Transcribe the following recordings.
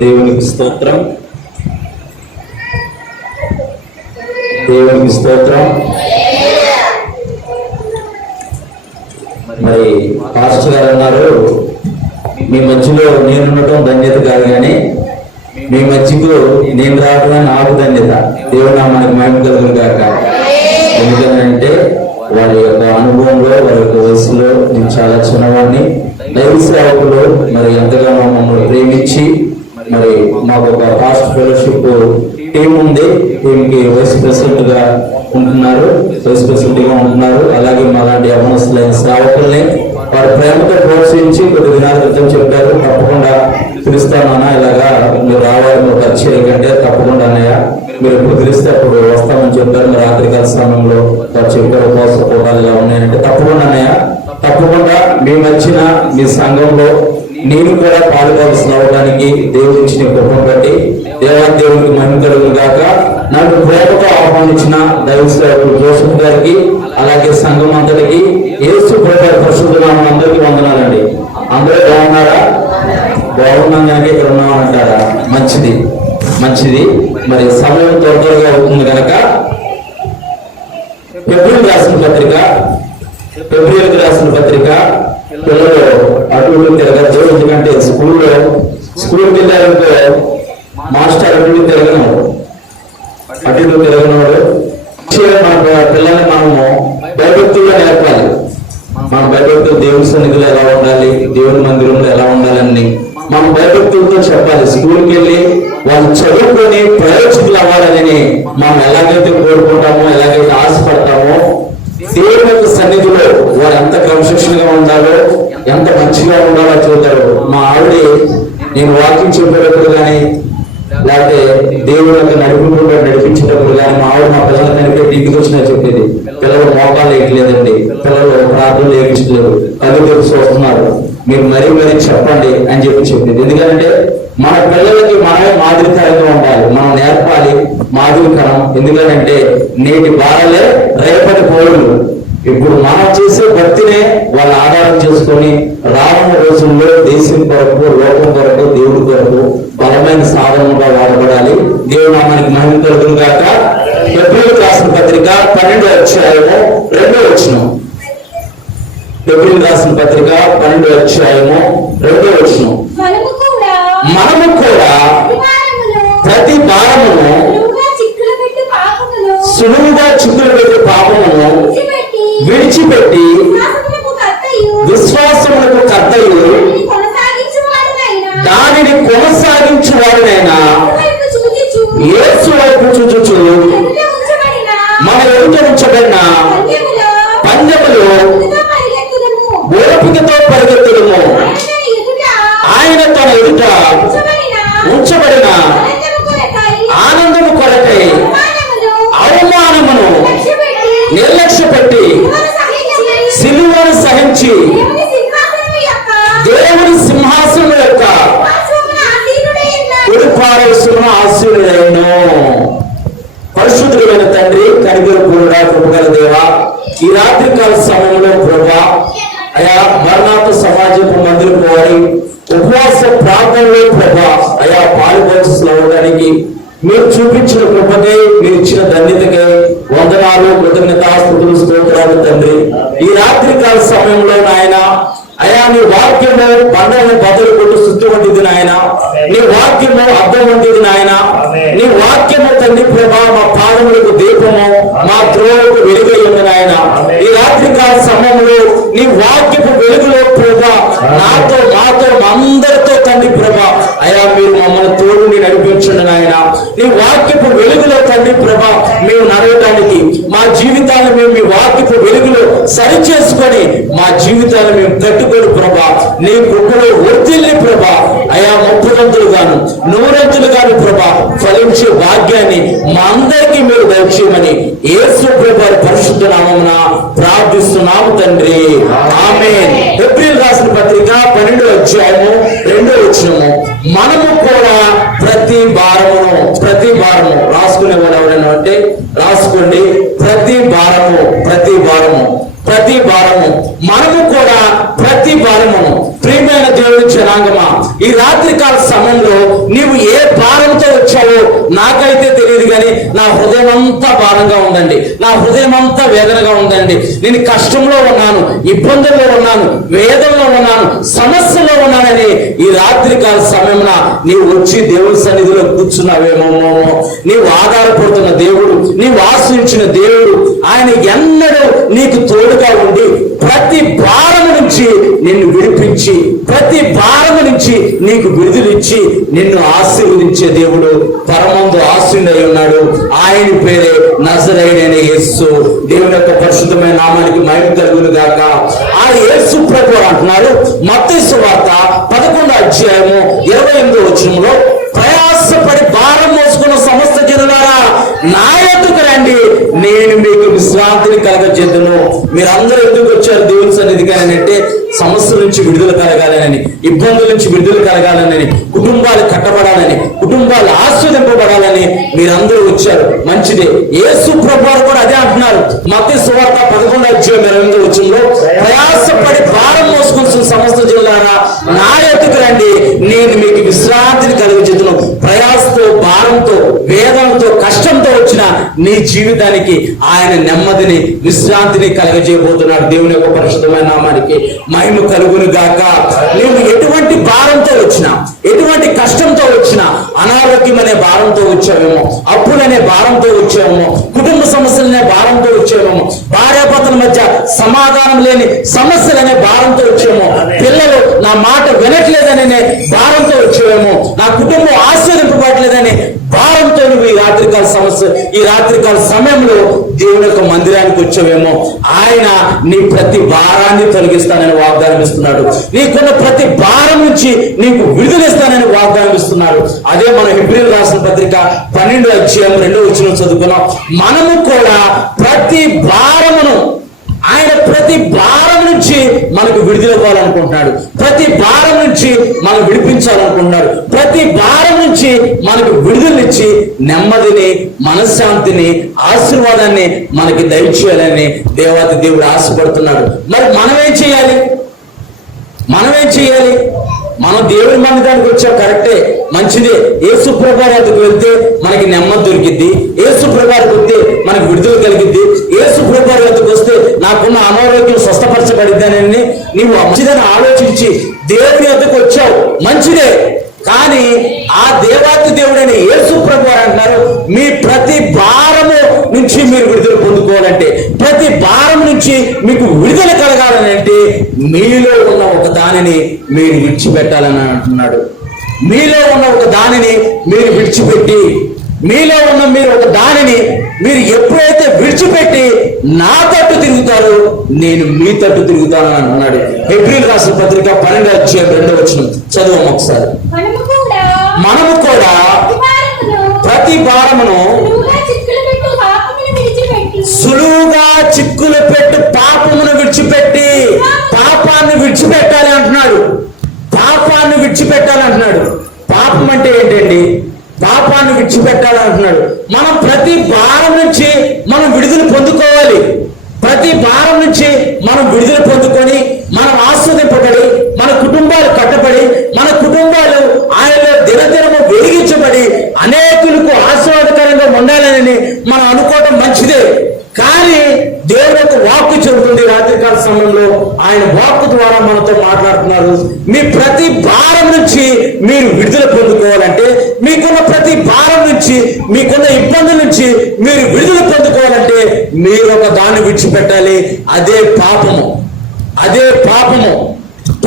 దేవునికి స్తోత్రం, దేవునికి స్తోత్రం. మరి పాస్టర్ గారు అన్నారు, మీ మధ్యలో నేనుండటం ధన్యత కాదు, కానీ మీ మధ్యకు నేను రావడమే నాకు ధన్యత. దేవుడు మనకి మహిమ కలుగును గాక. ఎందుకంటే వారి యొక్క అనుభవంలో, వారి యొక్క వయసులో నేను చాలా చిన్నవాడిని. దైవ సేవకులు మరి ఎంతగానో మమ్మల్ని ప్రేమించి మరి మాకు ఒక పాస్ట్ ఫెలోషిప్ టీం ఉంది. టీంకి వైస్ ప్రెసిడెంట్ గా ఉంటున్నారు, వైస్ ప్రెసిడెంట్ గా ఉంటున్నారు. అలాగే మా లాంటి అవసరమైన సేవకుల్ని వారి ప్రేమతో ప్రోత్సహించి కొద్ది దినాల క్రితం చెప్పారు, తప్పకుండా పిలుస్తానన్నా, ఇలాగా మీరు రావాలి, మీరు పరిచయం కంటే తప్పకుండా అన్నయ్య మీరు ఎప్పుడు పిలిస్తే అప్పుడు వస్తామని చెప్పారు. మరి రాత్రికాల సమయంలో వారు చెప్పారు ఉపవాస కూటాలు ఇలా ఉన్నాయంటే తప్పకుండా అన్నయ్య, తప్పకుండా మీ మధ్యన మీ సంఘంలో నేను కూడా పాల్గొనాల్సిన అవడానికి దేవుడి ఇచ్చిన కృపను బట్టి దేవునికి మహిమ కలుగును గాక. నాకు ప్రేమతో ఆహ్వానించిన దైవ సేవకులు జోసెఫ్ గారికి, అలాగే సంఘం అంతటికి యేసు ప్రభువు పరిశుద్ధ నామమున అందరికీ వందనాలండి. అందరూ బాగున్నారా? బాగున్నాం కానీ ఇక్కడ ఉన్నామంటారా? మంచిది మంచిది. మరి సమయం త్వరగా అవుతుంది కనుక ఫిబ్రవరికి రాసిన పత్రిక పిల్లలు అటు తిరగచ్చు. ఎందుకంటే స్కూల్కి వెళ్ళారంటే మాస్టర్ అటు తిరగనవాడు, మన పిల్లల్ని మనము భయభక్తుల్లో నేర్పాలి. మన భయభక్తులు దేవుని సన్నిధిలో ఎలా ఉండాలి, దేవుని మందిరంలో ఎలా ఉండాలని మనం భయభక్తులతో చెప్పాలి. స్కూల్కి వెళ్ళి వాళ్ళు చదువుకొని ప్రయోజకులు అవ్వాలని మనం ఎలాగైతే కోరుకుంటామో, ఎలాగైతే ఆశపడతామో, దేవుని యొక్క సన్నిధిలో వారు ఎంత క్రమశిక్షణగా ఉండాలో, ఎంత మంచిగా ఉండాలో చూద్దారు. మా ఆవిడ నేను వాకింగ్ చెప్పేటప్పుడు కానీ, లేకపోతే దేవుని యొక్క నడిపించేటప్పుడు కానీ, మా ఆవిడ మా పిల్లలు కనుక ఇంటికి వచ్చినా చెప్పేది, పిల్లలు మోకాలు వేయట్లేదండి, పిల్లలు ప్రార్థనలు వేయించలేదు, కళ్ళు తెలిసి వస్తున్నారు, మీరు మరీ చెప్పండి అని చెప్పేది. ఎందుకంటే మన పిల్లలకి మనమే మాదిరికరంగా ఉండాలి, మనం నేర్పాలి మాదిరికరం. ఎందుకంటే నేటి బాలలే రేపటి పౌరులు. ఇప్పుడు మనం చేసే భక్తినే వాళ్ళు ఆధారం చేసుకొని రానున్న రోజుల్లో దేశం కొరకు, లోకం కొరకు, దేవుడి కొరకు బలమైన సాధనగా వాడబడాలి. దేవుడు మనకి మహిమ కలుగును గాక. ఫిబ్రవరికి రాసిన పత్రిక 12వ అధ్యాయము 2వ వచనం. ఫిబ్రవరికి రాసిన పత్రిక 12వ అధ్యాయము 2వ వచనం. మనము కూడా ప్రతి భారమును సులువుగా చిక్కులు పెట్టే పాపమును విడిచిపెట్టి విశ్వాసమునకు కర్తయు దానిని కొనసాగించువారునైనా యేసు వైపు చూచుచు మన ఎదుట ఉంచబడిన పందెములో ఓపికతో పరిగెత్తుదము. ఆయన తన ఎదుట ఉంచబడిన ఆనందము కొరకై అవమానమును నిర్లక్ష్య పెట్టి సిలువను సహించి దేవుని సింహాసనం యొక్క కుడిపార్శ్వమున ఆసీనుడైను. పరిశుద్ధుడైన తండ్రి, కనికరపూర్ణుడా, కృపగల దేవా, ఈ రాత్రికాల సమయంలో ప్రభా అయా మరణాత సమాజపు మందిరపు వారి ఉపవాస ప్రాంతంలో ప్రభా అయా పాలుపంచడానికి మీరు చూపించిన కృపకై, మీరు ఇచ్చిన ధన్యతకై వందనాలు, కృతజ్ఞతాస్తుతులు, స్తోత్రాలు తండ్రి. ఈ రాత్రికాల సమయంలో నాయన అయా నీ వాక్యము బండలను బదులు కొట్టు శుద్ధి వంటిది నాయన, నీ వాక్యము అర్థం వంటిది నాయన, నీ వాక్యము తండ్రి ప్రభా మా పాదములకు దీపము, మా త్రోవకు వెలుగై ఉంది నాయన. ఈ రాత్రికాల సమయంలో నీ వాక్యపు వెలుగులో ప్రభా నాతో, మాతో, అందరితో తండ్రి ప్రభా అయా మీరు మమ్మల్ని తోడుని నడిపించండి నాయన. నీ వాక్యపు వెలుగులో తండ్రి ప్రభా మేము నడవటానికి మా జీవితాన్ని మేము మీ వాక్యపు వెలుగులో సరి చేసుకొని మా జీవితాన్ని మేము కట్టుకొని ప్రభా నీ కృపలో వర్ధిల్లి ప్రభా అయా 30 గాను 100 గాను ప్రభా ఫలించే భాగ్యాన్ని మా అందరికీ మీరు దయచేయమని యేసు ప్రభువు పరిశుద్ధ నామమున ప్రార్థిస్తున్నాము తండ్రి, ఆమేన్. ఏప్రిల్ రాసిన పత్రిక 12వ అధ్యాయము 2వ వచనము. మనము కూడా ప్రతి భారము రాసుకునే వాడు ఎవరైనా అంటే రాసుకోండి. ప్రతి భారము ప్రతి భారము, మనము కూడా ప్రతి భారమును. ప్రియమైన దేవుని జనాంగమా, ఈ రాత్రి కాల సమయంలో నీవు ఏ భారంతో వచ్చావో నాకైతే తెలియదు, కానీ నా హృదయం అంతా భారంగా ఉందండి, నా హృదయం అంతా వేదనగా ఉందండి. నేను కష్టంలో ఉన్నాను, ఇబ్బందుల్లో ఉన్నాను, వేదనలో ఉన్నాను, సమస్యలో ఉన్నానని ఈ రాత్రి కాల సమయమున నీవు వచ్చి దేవుని సన్నిధిలో కూర్చున్నావేమో. నీవు ఆధారపడుతున్న దేవుడు, నీవు ఆశ్రయించిన దేవుడు, ఆయన ఎన్నడూ నీకు తోడుగా ఉండి ప్రతి భారము నుంచి నిన్ను విడిపించి, ప్రతి భారము నుంచి నీకు విడుదలిచ్చి నిన్ను ఆశీర్వదించే దేవుడు పరమందు ఆశీనుడై ఉన్నాడు. ఆయన పేరే నజరేయుడైన యేసు. దేవుని యొక్క పరిశుద్ధమైన నామానికి మహిమ కలుగును గాక. ఆ యేసు ప్రభువు అంటున్నారు మత్తయి సువార్త 11వ అధ్యాయము 28వ వచనంలో, ప్రయాసపడి భారం మోసుకున్న సమస్త జనులారా నా యొద్దకు రండి, నేను మీకు విశ్రాంతిని కలగజేద్దును. మీరందరూ ఎందుకు వచ్చారు దేవుని సన్నిధికి అంటే సమస్యల నుంచి విడుదల కలగాలని, ఇబ్బందుల నుంచి విడుదల కలగాలని, కుటుంబాలు కట్టబడాలని, కుటుంబాలు ఆశీర్వదింపబడాలని మీరందరూ వచ్చారు. మంచిదే. యేసు ప్రభువు కూడా అదే అంటున్నారు. మత్తయి సువార్త 11వ అధ్యాయం 28వ వచనంలో, ప్రయాసపడి భారం మోసుకున్న సమస్త జనులారా నా యొద్దకు రండి, నేను మీకు విశ్రాంతిని కలుగజేద్దును. ప్రయాసతో, భారంతో, వేదనతో, కష్టంతో వచ్చిన నీ జీవితానికి ఆయన నెమ్మదిని, విశ్రాంతిని కలగజేయబోతున్నాడు. దేవుని యొక్క పరిశుద్ధమైన నామానికి మహిమ కలుగును గాక. నీవు ఎటువంటి భారంతో వచ్చినా, ఎటువంటి కష్టంతో వచ్చినా, అనారోగ్యం అనే భారంతో వచ్చావేమో, అప్పులనే భారంతో వచ్చావేమో, కుటుంబ సమస్యలనే భారంతో వచ్చావేమో, భార్యాభర్తల మధ్య సమాధానం లేని సమస్యలనే భారంతో వచ్చామో, పిల్లలు నా మాట వినట్లేదనే భారంతో వచ్చావేమో, నా కుటుంబం ఆశీర్వదింపబడలేదనే భారంతో నువ్వు ఈ రాత్రికాల సమయంలో దేవుని యొక్క మందిరానికి వచ్చావేమో. ఆయన నీ ప్రతి భారాన్ని తొలగిస్తానని వాగ్దానం ఇస్తున్నాడు. నీకున్న ప్రతి భారం నుంచి నీకు విడుదలిస్తానని వాగ్దానం ఇస్తున్నాడు. అదే మన హెబ్రీయులకు రాసిన పత్రిక 12వ అధ్యాయం 2వ వచనం చదువుకున్నాం. మనము కూడా ప్రతి భారమును, ఆయన ప్రతి భారం నుంచి మనకు విడుదలవ్వాలనుకుంటున్నాడు, ప్రతి భారం నుంచి మనం విడిపించాలనుకుంటున్నాడు, ప్రతి భారం నుంచి మనకు విడుదలిచ్చి నెమ్మదిని, మనశ్శాంతిని, ఆశీర్వాదాన్ని మనకి దయచేయాలని దేవాతి దేవుడు ఆశపడుతున్నాడు. మరి మనమేం చేయాలి? మనం దేవుని మందిరానికి వచ్చాం, కరెక్టే, మంచిదే. యేసు ప్రభువు వద్దకు వెళ్తే మనకి నెమ్మది దొరికిద్ది, యేసు ప్రభువుకి వస్తే మనకు విడుదల కలిగిద్ది, యేసు ప్రభువు వద్దకు వస్తే నాకున్న అనారోగ్యం స్వస్థపరచబడిద్దానని నీవు మంచిదని ఆలోచించి దేవుని వద్దకు వచ్చావు, మంచిదే. కానీ ఆ దేవాతి దేవుడైన యేసు ప్రభువు అంటున్నారు, మీ ప్రతి భారము నుంచి మీరు విడుదల పొందుకోవాలంటే, ప్రతి భారం నుంచి మీకు విడుదల కలగాలని అంటే మీలో ఉన్న ఒక దానిని మీరు విడిచిపెట్టాలని అంటున్నాడు. మీలో ఉన్న ఒక దానిని మీరు విడిచిపెట్టి, మీలో ఉన్న మీరు ఒక దానిని మీరు ఎప్పుడైతే విడిచిపెట్టి నా తట్టు తిరుగుతారో నేను మీ తట్టు తిరుగుతానని అంటున్నాడు. హెబ్రీయులకు రాసిన పత్రిక 12వ అధ్యాయం 2వ వచనం చదువు ఒకసారి. మనము కూడా ప్రతి భారమును సులువుగా చిక్కులు పెట్టు పాపమును విడిచిపెట్టి, పాపాన్ని విడిచిపెట్టాలి అంటున్నాడు. పాపాన్ని విడిచిపెట్టాలి అంటున్నాడు. పాపం అంటే ఏంటండి? పాపాన్ని విడిచిపెట్టాలి అంటున్నాడు. మనం ప్రతి భారం నుంచి మనం విడుదల పొందుకోవాలి. ప్రతి భారం నుంచి మనం విడుదల పొందుకొని మనం ఆస్వాదింపబడి, మన కుటుంబాలు కట్టబడి, మన కుటుంబాలు ఆయనలో దినదినము వెలిగించబడి అనేకులకు ఆశీర్వాదకరంగా ఉండాలని మనం అనుకోవడం మంచిదే. కానీ దేవుని యొక్క వాక్కు చెబుతుంది రాత్రికాల సమయంలో, ఆయన వాక్కు ద్వారా మనతో మాట్లాడుతున్నారు. మీ ప్రతి భారం నుంచి మీరు విడుదల పొందుకోవాలంటే, మీకున్న ప్రతి భారం నుంచి, మీకున్న ఇబ్బందుల నుంచి మీరు విడుదల పొందుకోవాలంటే మీరు ఒక దాన్ని విడిచిపెట్టాలి. అదే పాపము.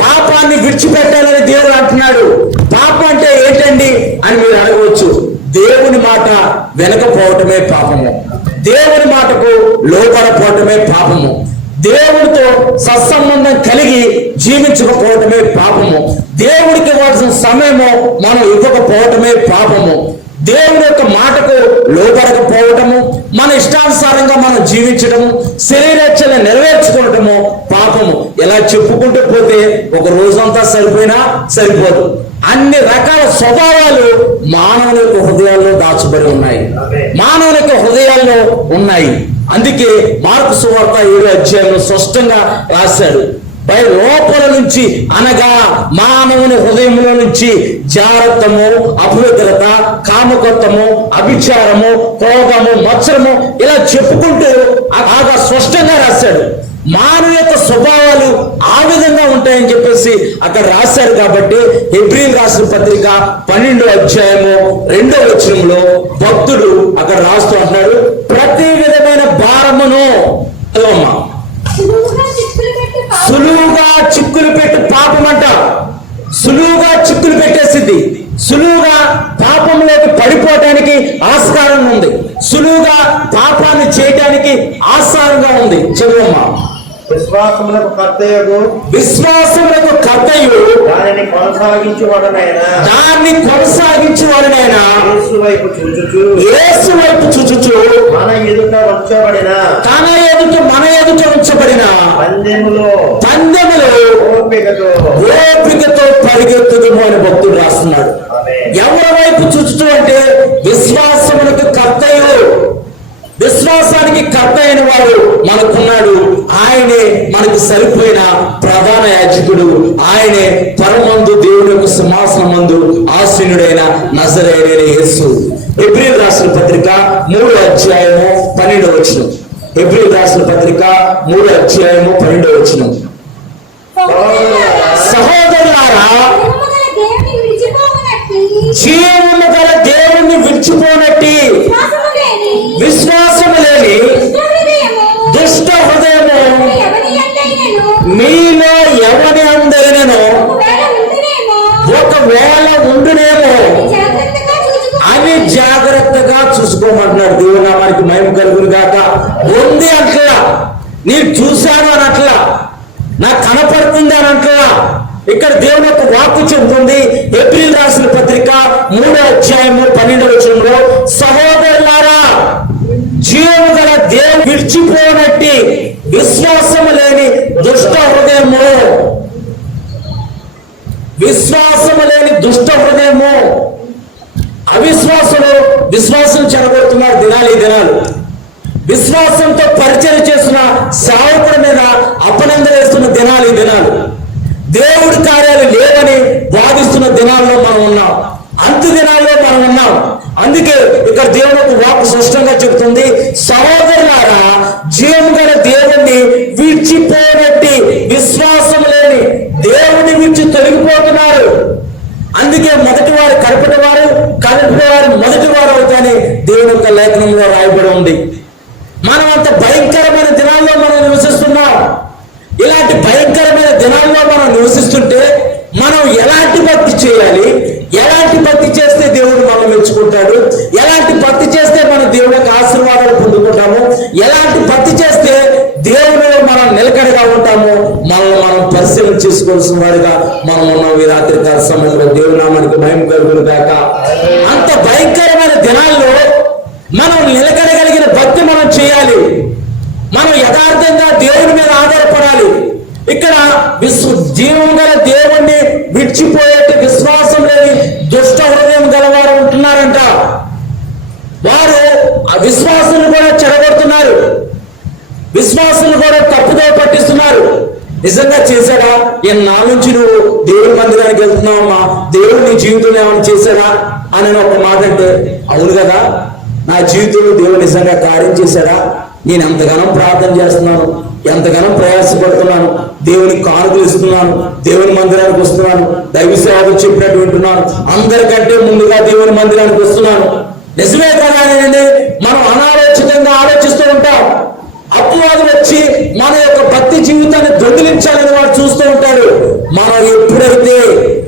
పాపాన్ని విడిచిపెట్టాలని దేవుడు అంటున్నాడు. పాపం అంటే ఏంటండి అని మీరు అడగవచ్చు. దేవుని మాట వెనకపోవటమే పాపము, దేవుని మాటకు లోపడపోవటమే పాపము, దేవుడితో సత్సంబంధం కలిగి జీవించకపోవటమే పాపము, దేవుడికి ఇవ్వాల్సిన సమయము మనం ఇవ్వకపోవటమే పాపము, దేవుని యొక్క మాటకు లోబడకపోవటము, మన ఇష్టానుసారంగా మనం జీవించడము, శరీరేచ్ఛను నెరవేర్చుకోవటము పాపము. ఇలా చెప్పుకుంటూ పోతే ఒక రోజంతా సరిపోయినా సరిపోదు. అన్ని రకాల స్వభావాలు మానవుని యొక్క హృదయాల్లో దాచబడి ఉన్నాయి, మానవుని యొక్క హృదయాల్లో ఉన్నాయి. అందుకే మార్కు సువార్త 7వ అధ్యాయంలో స్పష్టంగా రాశాడు, పై లోపల నుంచి అనగా మానవుని హృదయంలో నుంచి జారత్వము, అపవిత్రత, కామకత్వము, అభిచారము, కోపము, మత్సరము ఇలా చెప్పుకుంటూ బాగా స్పష్టంగా రాశాడు. మానవ యొక్క స్వభావాలు ఆ విధంగా ఉంటాయని చెప్పేసి అక్కడ రాశారు. కాబట్టి హెబ్రీయులకు రాసిన పత్రిక 12వ అధ్యాయము 2వ వచనంలో భక్తుడు అక్కడ రాస్తూ అంటున్నాడు, ప్రతి విధమైన భారమును సులువుగా చిక్కులు పెట్టు పాపం అంట. సులువుగా చిక్కులు పెట్టేసింది. సులువుగా పాపంలోకి పడిపోవటానికి ఆస్కారం ఉంది. సులువుగా పాపాన్ని చేయటానికి ఆస్కారంగా ఉంది. చెవుమ్మా. విశ్వాసములకు కర్తయు దానిని కొనసాగించువాడనైనా యేసు వైపు చూచుచు మన ఎదుట ఉంచబడిన పందెములో ఓపికతో పరిగెత్తుదుము అని భక్తుడు రాస్తున్నాడు. ఎవరి వైపు చూచుచు అంటే విశ్వాసములకు కర్తయు, విశ్వాసానికి కర్త అయిన వాడు మనకున్నాడు. ఆయనే మనకు సరిపోయిన ప్రధాన యాజకుడు. ఆయనే పరమందు దేవుని యొక్క సింహాసనం మందు ఆసీనుడైన నజరేయుడైన యేసు. హెబ్రీయులకు రాసిన పత్రిక 3వ అధ్యాయము 12వ వచనం. హెబ్రీయులకు రాసిన పత్రిక 3వ అధ్యాయము 12వ వచనం. సహోదరులారా, జీవము గల దేవుని విడిచిపోనట్టి విశ్వాసము లేని దుష్ట హృదయము మీలో ఎవరి అందరినో ఒకవేళ ఉండునేమో అని జాగ్రత్తగా చూసుకోమంటున్నాడు. దేవుని నామానికి మహిమ కలుగును గాక. ఉంది అట్లా, నేను చూశాను అని అట్లా, నాకు కనపడుతుంది అని అట్లా ఇక్కడ దేవుని యొక్క వాక్కు చెబుతుంది. హెబ్రీయులకు రాసిన పత్రిక 3వ అధ్యాయము 12వ వచనంలో, సహోదరులారా, జీవము గల దేవుని విడిచిపోనట్టి విశ్వాసము లేని దుష్ట హృదయము, విశ్వాసము లేని దుష్ట హృదయము, అవిశ్వాసులు విశ్వాసం చెడగొడుతున్నారు దినాలు ఈ దినాలు. విశ్వాసంతో పరిచయం చేస్తున్న సేవకుడి మీద అపనందలేస్తున్న దినాలు ఈ దినాలు. దేవుడి కార్యాలు లేవని వాదిస్తున్న దినాల్లో మనం ఉన్నాం. అంత్య దినాల్లో మనం ఉన్నాం. అందుకే ఇక్కడ దేవుని యొక్క వాక్కు స్పష్టంగా చెబుతుంది, సహోదరులారా, జీవము గల దేవుణ్ణి విడిచిపోనట్టి విశ్వాసం లేని దేవుని విడిచి తొలగిపోతున్నారు. అందుకే మొదటి వారు కడపటి వారు, కడపటి వారు మొదటి వారు అవుతాని దేవుని యొక్క లేఖనంలో రాయబడి ఉంది. మనం అంత భయంకరమైన దినాల్లో మనం నివసిస్తున్నాం. ఇలాంటి భయంకరమైన దినాల్లో మనం నివసిస్తుంటే మనం ఎలాంటి భక్తి చేయాలి, ఎలాంటి భక్తి చేస్తే దేవుడు మనం మెచ్చుకుంటాడు, ఎలాంటి భక్తి చేస్తే మనం దేవుడి యొక్క ఆశీర్వాదాలు పొందుకుంటాము, ఎలాంటి భక్తి చేస్తే దేవుడిలో మనం నిలకడగా ఉంటాము, మనల్ని మనం పరిశీలన చేసుకోవాల్సిన వారిగా మనం ఉన్నాం ఈ రాత్రి కాల సమయంలో. దేవుడి నామానికి మహిమ కలుగును గాక. అంత భయంకరమైన దినాల్లో మనం నిలకడగలిగిన భక్తి మనం చేయాలి. మనం యథార్థంగా దేవుని మీద ఆధారపడాలి. ఇక్కడ జీవం గల దేవుణ్ణి విడిచిపోయేటి విశ్వాసం లేని దుష్ట హృదయం గలవారు ఉంటున్నారంట. వారు ఆ విశ్వాసులు కూడా చెడగొడుతున్నారు, విశ్వాసులు కూడా తప్పుదో పట్టిస్తున్నారు. నిజంగా చేశాడా? నా నుంచి నువ్వు దేవుని మందిరానికి వెళ్తున్నావమ్మా, దేవుడు నీ జీవితంలో ఏమైనా చేశాడా అని ఒక మాట అంటే, అవును కదా, నా జీవితంలో దేవుడు నిజంగా కార్యం చేశాడా? నేను ఎంతగానో ప్రార్థన చేస్తున్నాను, ఎంతగానో ప్రయాసపడుతున్నాను, దేవునికి కానుకలు ఇస్తున్నాను, దేవుని మందిరానికి వస్తున్నాను, దైవ సేవలు చెప్పినట్టు వింటున్నాను, అందరికంటే ముందుగా దేవుని మందిరానికి వస్తున్నాను. నిజమే కదా అని మనం అనాలోచితంగా ఆలోచిస్తూ ఉంటాం. అపవాది వచ్చి మన యొక్క భక్తి జీవితాన్ని దొంగిలించాలని వాడు చూస్తూ ఉంటాడు. మనం ఎప్పుడైతే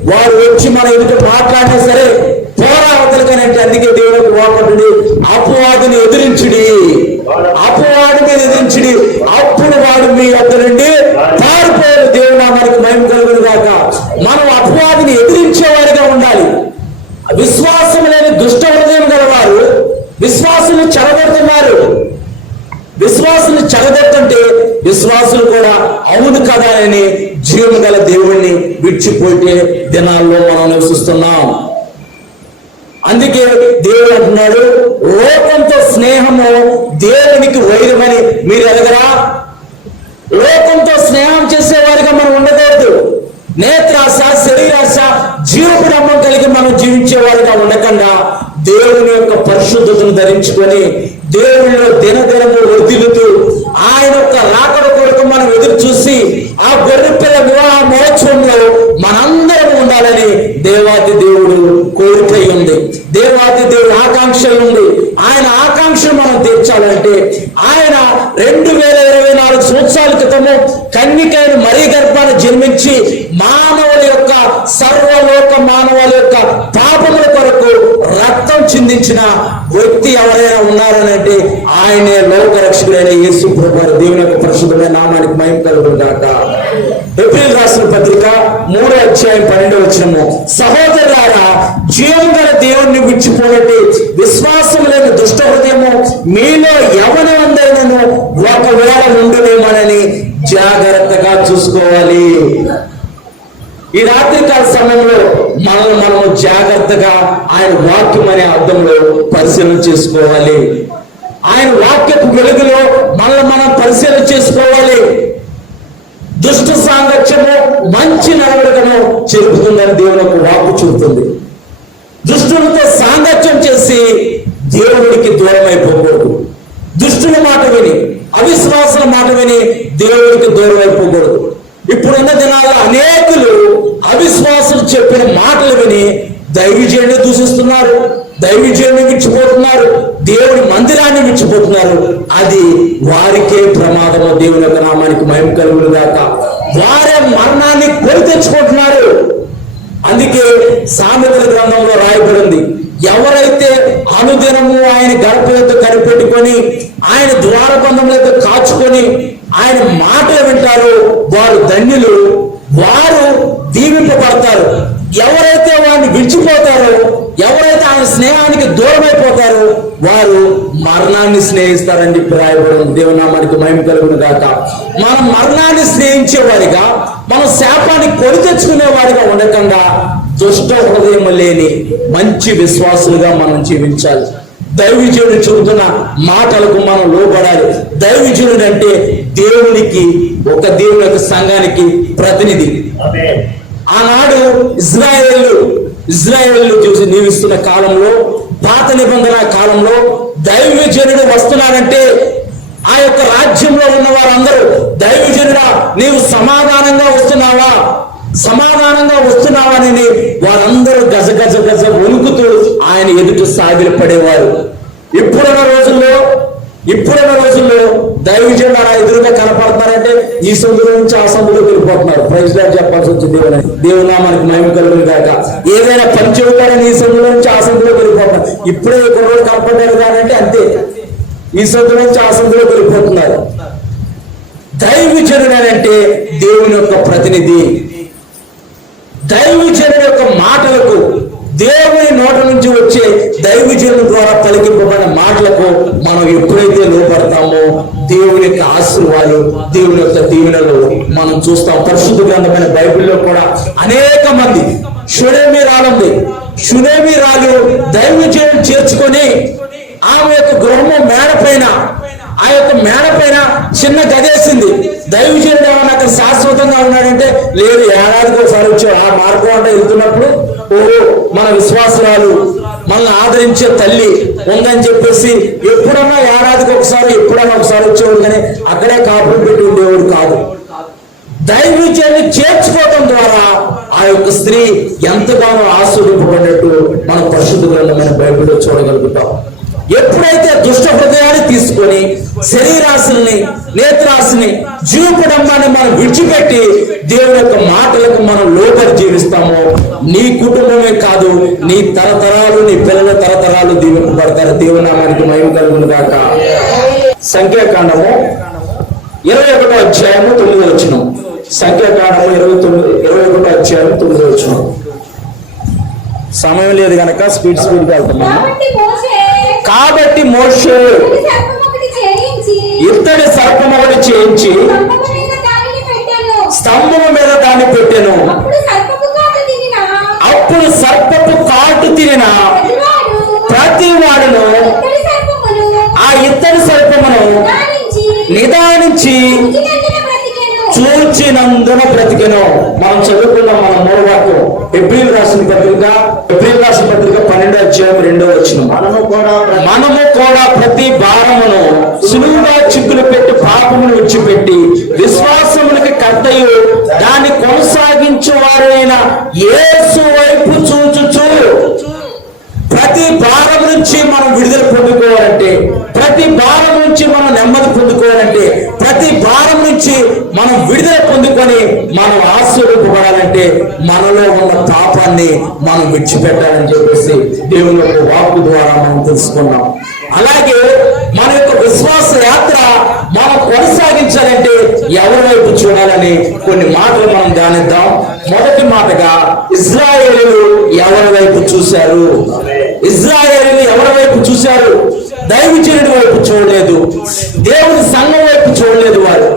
వాడు వచ్చి మన ఎదుట మాట్లాడినా సరే పోరావతలకని అంటే, అందుకే దేవుడికి వాపడి అపవాదిని ఎదిరించుడి, అపవాదిని ఎదిరించుడి, అప్పుడు వాడు మీ వద్ద నుండి పారిపోయారు. దేవుడు నామానికి మహిమ కలుగును గాక. మనం అపవాదిని ఎదిరించేవారిగా ఉండాలి. విశ్వాసం లేని దుష్ట హృదయం గలవారు విశ్వాసులు చెడగొడుతున్నారు. విశ్వాసులు చెడగొడుతుంటే విశ్వాసులు కూడా అవును కదా అని జీవం గల దేవుణ్ణి విడిచిపోయే దినాల్లో మనం నివసిస్తున్నాం. అందుకే దేవుడు అంటున్నాడు, లోకంతో స్నేహము దేవునికి వైరమని మీరు ఎరగరా? లోకంతో స్నేహం చేసేవారిగా మనం ఉండకూడదు. నేత్రాశ, శరీరాశ, జీవపుడమ్మం కలిగి మనం జీవించేవారిగా ఉండకుండా దేవుని యొక్క పరిశుద్ధతను ధరించుకొని దేవునిలో దినదినము వర్ధిల్లుతూ ఆయన యొక్క రాకడ కొరకు మనం ఎదురు చూసి ఆ గొర్రెపిల్ల వివాహ మహోత్సవంలో మనందరం ఉండాలని దేవాది దేవుడు కోరిక ఉంది. దేవాది దేవుడు ఆకాంక్షలు ఉంది. ఆయన ఆకాంక్షలు మనం తీర్చాలంటే ఆయన 2024 సంవత్సరాల క్రితము కన్యకైన మరీ గర్భాన్ని జన్మించి మానవుల యొక్క సర్వలోక మానవుల యొక్క పాపముల కొరకు రక్తం చిందించిన వ్యక్తి ఎవరైనా ఉన్నారని అంటే ఆయనే లోక రక్షకుడైన యేసు ప్రభువు. దేవుని యొక్క పరిశుద్ధమైన నామానికి మహిమ కలుగును గాక. ఎబ్రిల్ రాసిన పత్రిక 3వ అధ్యాయం 12వ వచనము, సహోదరులారా, జీవం గల దేవుణ్ణి విడిచిపోనట్టి విశ్వాసం లేని దుష్ట హృదయము మీలో ఎవరివందైనను ఒకవేళ ఉండునేమోనని జాగ్రత్తగా చూసుకోవాలి. ఈ రాత్రికాల సమయంలో మనము జాగ్రత్తగా ఆయన వాక్యం అనే అర్థంలో పరిశీలన చేసుకోవాలి. ఆయన వాక్యపు వెలుగులో మనం పరిశీలన చేసుకోవాలి. దుష్ట సాంగత్యము మంచి నడవడికను చెరుపుతుందని దేవుని యొక్క వాక్కు చెబుతుంది. దుష్టులతో సాంగత్యం చేసి దేవుడికి దూరం అయిపోకూడదు. దుష్టుల మాట విని, అవిశ్వాసుల మాట విని దేవుడికి దూరం అయిపోకూడదు. ఇప్పుడున్న దినాల్లో అనేకులు అవిశ్వాసులు చెప్పిన మాటలు విని దైవజనుని దూషిస్తున్నారు, దైవజనుని విడిచిపోతున్నారు, దేవుడి మందిరాన్ని విడిచిపోతున్నారు. అది వారికే ప్రమాదము. దేవుని యొక్క నామానికి మహిమ కలుగును గాక. వారే మరణాన్ని కొని తెచ్చుకుంటున్నారు. అందుకే సామెతల గ్రంథంలో రాయబడింది, ఎవరైతే అనుదినము ఆయన గడపలతో కనిపెట్టుకొని ఆయన ద్వారబంధములతో కాచుకొని ఆయన మాటలు వింటారో వారు ధన్యులు, వారు దీవింపబడతారు. ఎవరైతే వారిని విడిచిపోతారో, ఎవరైతే ఆయన స్నేహానికి దూరం అయిపోతారో వారు మరణాన్ని స్నేహిస్తారని చెప్పి రాయబడింది. దేవుని నామానికి మహిమ కలుగును గాక. మనం మరణాన్ని స్నేహించే వారిగా, మనం శాపాన్ని కొని తెచ్చుకునే వారిగా ఉండకుండా దుష్ట హృదయం లేని మంచి విశ్వాసులుగా మనం జీవించాలి. దైవజనుడు చెబుతున్న మాటలకు మనం లోబడాలి. దైవజనుడు అంటే దేవునికి, ఒక దేవుని యొక్క సంఘానికి ప్రతినిధి. ఆనాడు ఇజ్రాయేలు చూసి నివసిస్తున్న కాలంలో, పాత నిబంధన కాలంలో దైవజనుడు వస్తున్నాడంటే ఆ యొక్క రాజ్యంలో ఉన్న వారందరూ, దైవజనుడా నీవు సమాధానంగా వస్తున్నావా అని వారందరూ గజ గజ గజ వణుకుతూ ఆయన ఎదుట సాగిలి పడేవారు. ఇప్పుడున్న రోజుల్లో దైవజనుడు అలా ఎదురుగా కనపడుతున్నారంటే ఈ సందులో నుంచి ఆ సందులోకి వెళ్ళిపోతున్నారు. ప్రైజ్ లార్డ్ చెప్పాల్సి వచ్చింది. దేవుని నామానికి మహిమ కలుగును గాక. ఏదైనా పని చెబుతారని ఈ సందులో నుంచి ఆ సందులోకి వెళ్ళిపోతున్నారు. ఇప్పుడే కొన్ని కనపడ్డారు కానంటే అంతే, ఈ సందులో నుంచి ఆ సందులోకి వెళ్ళిపోతున్నారు. దైవజనుడు అంటే దేవుని యొక్క ప్రతినిధి. దైవజనుడి యొక్క మాటలకు, దేవుని నోట నుంచి వచ్చే దైవజనుల ద్వారా పలికింపబడిన మాటలకు మనం ఎప్పుడైతే లోపడతామో దేవుని యొక్క ఆశీర్వాదాలు, దేవుని యొక్క దీవెనలు మనం చూస్తాం. పరిశుద్ధ గ్రంథమైన బైబిల్లో కూడా అనేక మంది షునేమీరాలు దైవజనులు చేర్చుకొని ఆమె యొక్క గృహము ఆ యొక్క మేడ పైన చిన్న గదేసింది. దైవజనుడు ఏమన్నా అక్కడ శాశ్వతంగా ఉన్నాడంటే లేదు, ఏడాదికి ఒకసారి వచ్చాడు. ఆ మార్గం అంటే వెళ్తున్నప్పుడు మన విశ్వాసరాలు, మనల్ని ఆదరించే తల్లి ఉందని చెప్పేసి ఎప్పుడన్నా ఏడాదికి ఒకసారి వచ్చేవాడు, కానీ అక్కడే కాపులు పెట్టి ఉండేవాడు కాదు. దైవజనుని చేర్చుకోవడం ద్వారా ఆ యొక్క స్త్రీ ఎంతగానో ఆశీర్వదింపబడినట్టు మనం పరిశుద్ధ గ్రంథమైన బైబిల్లో చూడగలుగుతాం. ఎప్పుడైతే దుష్ట హృదయాన్ని తీసుకొని శరీరాశని, నేత్రాశని, జీవపుడంబాన్ని మనం విడిచిపెట్టి దేవుని యొక్క మాటలకు మనం లోబడి జీవిస్తామో నీ కుటుంబమే కాదు, నీ తరతరాలు, నీ పిల్లల తరతరాలు దీవింపబడతారు. దేవుని నామానికి మహిమ కలుగును గాక. సంఖ్యాకాండము 21వ అధ్యాయము 9వ వచనం. సంఖ్యాకాండము 21వ అధ్యాయం 9వ వచనం. సమయం లేదు కనుక స్పీడ్ గా వెళ్తున్నాము. కాబట్టి మోషే ఇత్తడి సర్పం ఒకటి చేయించి స్తంభము మీద దాన్ని పెట్టెను. అప్పుడు సర్పపు కాటు తినిన నుంచి చూచినందున బ్రతికెను. మనం చదువుకున్నాం మన మూలవాక్యం ఏప్రిల్ రాసిన పత్రిక 12 అధ్యాయం 2వ వచనం. మనము కూడా ప్రతి భారమును సులువుగా చిక్కులు పెట్టి పాపమును విడిచిపెట్టి విశ్వాసములకి కర్తయు దాన్ని కొనసాగించు వారైన యేసు వైపు చూచుచు. ప్రతి భారం నుంచి మనం విడుదల పొందుకోవాలంటే, ప్రతి భారం నుంచి మనం నెమ్మది పొందుకోవాలంటే, ప్రతి భారం నుంచి మనం విడుదల పొందుకొని మనం ఆశీర్వదింపబడాలంటే మనలో ఉన్న పాపాన్ని మనం విడిచిపెట్టాలని చెప్పేసి దేవుని యొక్క వాక్కు ద్వారా మనం తెలుసుకున్నాం. అలాగే మన యొక్క విశ్వాస యాత్ర మనం కొనసాగించాలంటే ఎవరి వైపు చూడాలని కొన్ని మాటలు మనం ధ్యానిద్దాం. మొదటి మాటగా ఇశ్రాయేలీయులు ఎవరి వైపు చూశారు? ఇశ్రాయేలీయులు ఎవరి వైపు చూశారు? దైవజనుడి వైపు చూడలేదు, దేవుని సంఘం వైపు చూడలేదు, వారు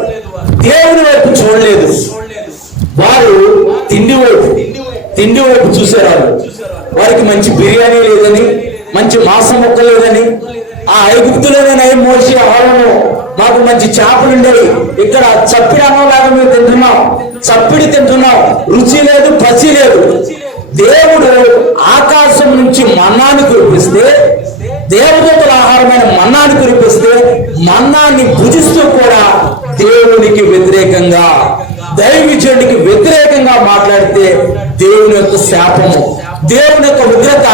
దేవుని వైపు చూడలేదు, వారు తిండి వైపు చూశారు. వారికి మంచి బిర్యానీ లేదని, మంచి మాంసం ముక్క లేదని, ఆ ఐగుప్తులోనే మోసి ఆహారము మాకు మంచి చేపలు ఉండేవి, ఇక్కడ చప్పిడి అన్నంలాగా మేము తింటున్నాం, చప్పిడి తింటున్నాం, రుచి లేదు, పసి లేదు. దేవుడు ఆకాశం నుంచి మన్నాన్ని కురిపిస్తే, దేవదూతల ఆహారమైన మన్నాన్ని కురిపిస్తే, మన్నాన్ని భుజిస్తూ కూడా దేవునికి వ్యతిరేకంగా, దైవజనుడికి వ్యతిరేకంగా మాట్లాడితే దేవుని యొక్క శాపము, దేవుని యొక్క ఉగ్రత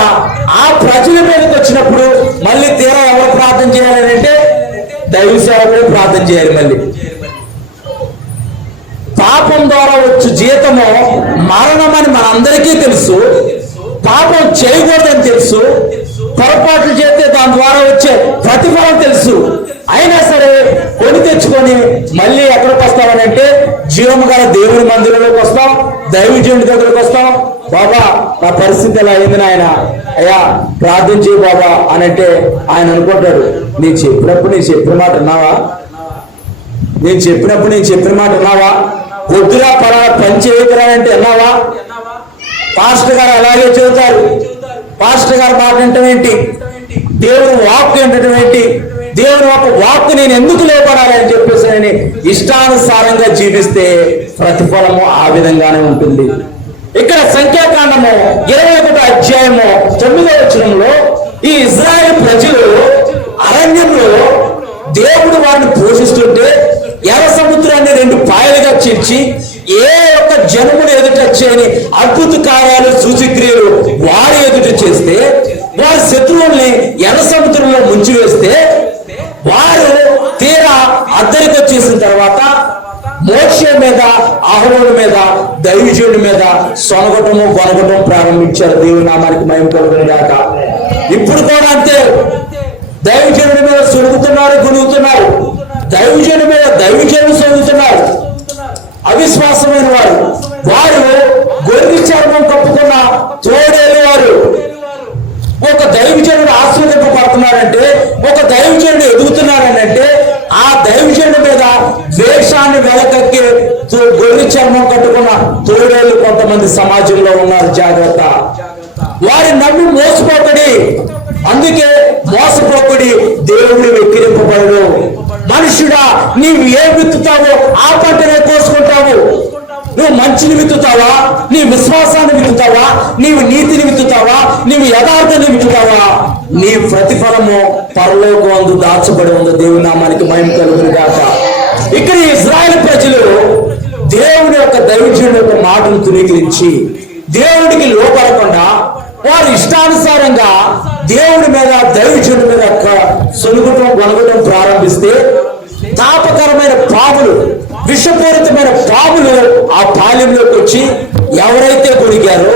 ఆ ప్రజల మీదకి వచ్చినప్పుడు మళ్ళీ తీరా ఎవరు ప్రార్థన చేయాలని అంటే దైవ సేవకుడే ప్రార్థన చేయాలి. మళ్ళీ పాపం ద్వారా వచ్చు జీతము మరణమని మనందరికీ తెలుసు, పాపం చేయకూడదని తెలుసు, పొరపాట్లు చేస్తే దాని ద్వారా వచ్చే ప్రతిఫలం తెలుసు. అయినా సరే కొని తెచ్చుకొని మళ్ళీ ఎక్కడికి వస్తామని అంటే జీవము గల దేవుని మందిరంలోకి వస్తాం, దైవజనుడి దగ్గరకు వస్తాం. బాబా నా పరిస్థితి ఎలా అయింది నాయన, అయ్యా ప్రార్థన చేయి బాబా అని అంటే ఆయన అనుకుంటాడు, నేను చెప్పినప్పుడు నేను చెప్పిన మాట విన్నావా? వద్దురా పలానా పని చేయకురా అంటే విన్నావా? పాస్టర్ గారు అలాగే చెబుతారు. పాస్టర్ గారు మాట వింటం ఏంటి? దేవుని వాక్కు వింటం ఏంటి? దేవుని ఒక వాక్కు నేను ఎందుకు లోపడాలి అని చెప్పేసి అని ఇష్టానుసారంగా జీవిస్తే ప్రతిఫలము ఆ విధంగానే ఉంటుంది. ఇక్కడ సంఖ్యాకాండము 21 అధ్యాయము 9వ వచనంలో ఈ ఇశ్రాయేలు ప్రజలు అరణ్యంలో దేవుడు వారిని పోషిస్తుంటే ఎర్ర సముద్రాన్ని 2 పాయలుగా చీల్చి ఏ ఒక్క జనమును ఎదుట చేయని అద్భుత కార్యాలు సూచక్రియలు వారి ఎదుట చేస్తే, వారి శత్రువుల్ని ఎర్ర సముద్రంలో ముంచివేస్తే, వారు తీరా అద్దరికి వచ్చేసిన తర్వాత మోషే మీద, అహరోను మీద, దైవజనుడి మీద సొనగటము గొనగటం ప్రారంభించారు. దేవుని నామానికి మహిమ కలుగును గాక. ఇప్పుడు కూడా అంతే, దైవజనుడి మీద సొనుగుతున్నారు, గునుగుతున్నారు, దైవజనుడి మీద దైవజనుడు సొనుగుతున్నారు. అవిశ్వాసమైన వారు గొర్రె చర్మం కప్పుకున్న తోడేలు వారు. ఒక దైవజనుడు ఆశీర్వదింపబడుతున్నాడంటే, ఒక దైవజనుడు ఎదుగుతున్నాడనంటే ఆ దైవజనుడి మీద ద్వేషాన్ని వెలకక్కి గొర్రె చర్మం కట్టుకున్న తోడేళ్ళు కొంతమంది సమాజంలో ఉన్నారు. జాగ్రత్త. వారి నమ్మి మోసపోకడి, అందుకే మోసపోకడి దేవుడు వెక్కిరింపబడు. మనుషుడా, నీవు ఏం విత్తుతావో ఆ పంటనే కోసుకుంటావు. నువ్వు మంచిని విత్తుతావా? నీ విశ్వాసాన్ని విత్తుతావా? నీవు నీతిని విత్తుతావా? నీవు యథార్థాన్ని విత్తుతావా? నీ ప్రతిఫలము పరలోకమందు దాచబడి ఉంది. దేవుని నామానికి మహిమ కలుగును గాక. ఇక్కడ ఇశ్రాయేలు ప్రజలు దేవుని యొక్క దైవజనుడి యొక్క మాటను తునీకరించి దేవుడికి లోపడకుండా వారు ఇష్టానుసారంగా దేవుడి మీద, దైవజనుడి మీద సొనుగుటం గొనగటం ప్రారంభిస్తే తాపకరమైన పాములు, విషపూరితమైన పాములు ఆ పాలెంలోకి వచ్చి ఎవరైతే గొనిగారో,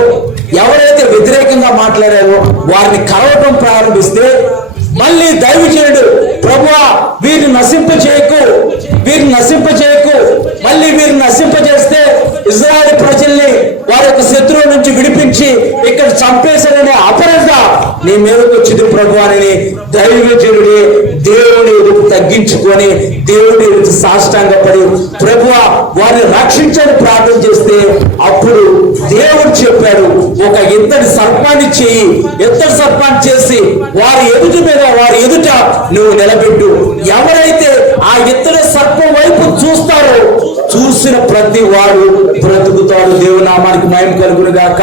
ఎవరైతే వ్యతిరేకంగా మాట్లాడారో వారిని కలవటం ప్రారంభిస్తే మళ్ళీ దైవజనుడు, ప్రభువా వీరిని నశింపజేయకు, మళ్ళీ వీరిని నశింపజేస్తే ఇశ్రాయేలు ప్రజల్ని వారి యొక్క శత్రువు నుంచి విడిపించి ఇక్కడ చంపేశారనే అపరాధ నీ మీదకి వచ్చింది ప్రభు అని దైవజనుడి దేవుని ఎదురు తగ్గించుకొని దేవుని ఎదురు సాష్టాంగపడి ప్రభువా వారిని రక్షించని ప్రార్థన చేస్తే అప్పుడు దేవుడు చెప్పాడు, ఒక ఇత్తడి సర్పాన్ని చేయి, ఇత్తడి సర్పాన్ని చేసి వారి ఎదుట నువ్వు నిలబెట్టు. ఎవరైతే ఆ ఇత్తడి సర్పం వైపు చూస్తారో చూసిన ప్రతి వాడు బ్రతుకుతాడు. దేవుని నామానికి మహిమ కలుగును గాక.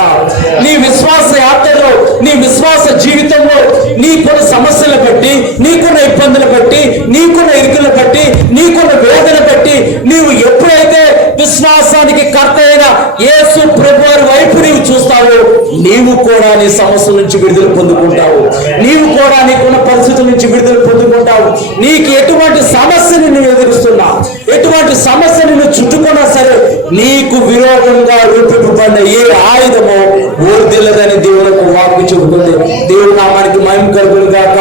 నీ విశ్వాస యాత్రలో, నీ విశ్వాస జీవితంలో నీకున్న సమస్యలు బట్టి, నీకున్న ఇబ్బందులు బట్టి, నీకున్న ఇరుకులు బట్టి, నీకున్న వేదన బట్టి నీవు ఎప్పుడైతే విశ్వాసానికి కర్త అయిన యేసు ప్రభువారి వైపు నీవు చూస్తావో నీవు కూడా నీ సమస్య నుంచి విడుదల పొందుకుంటావు. నీవు కూడా నీకున్న పరిస్థితుల నుంచి విడుదల పొందుకుంటావు. నీకు ఎటువంటి సమస్యను నువ్వు ఎదురుస్తున్నా, ఎటువంటి సమస్య నిన్ను చుట్టుకున్నా సరే నీకు విరోధంగా రూపింపబడిన ఏ ఆయుధమో ఊర్దిల్లదని దేవునికి వాక్కు చెబుతుంది. దేవుని నామానికి మహిమ కలుగును గాక.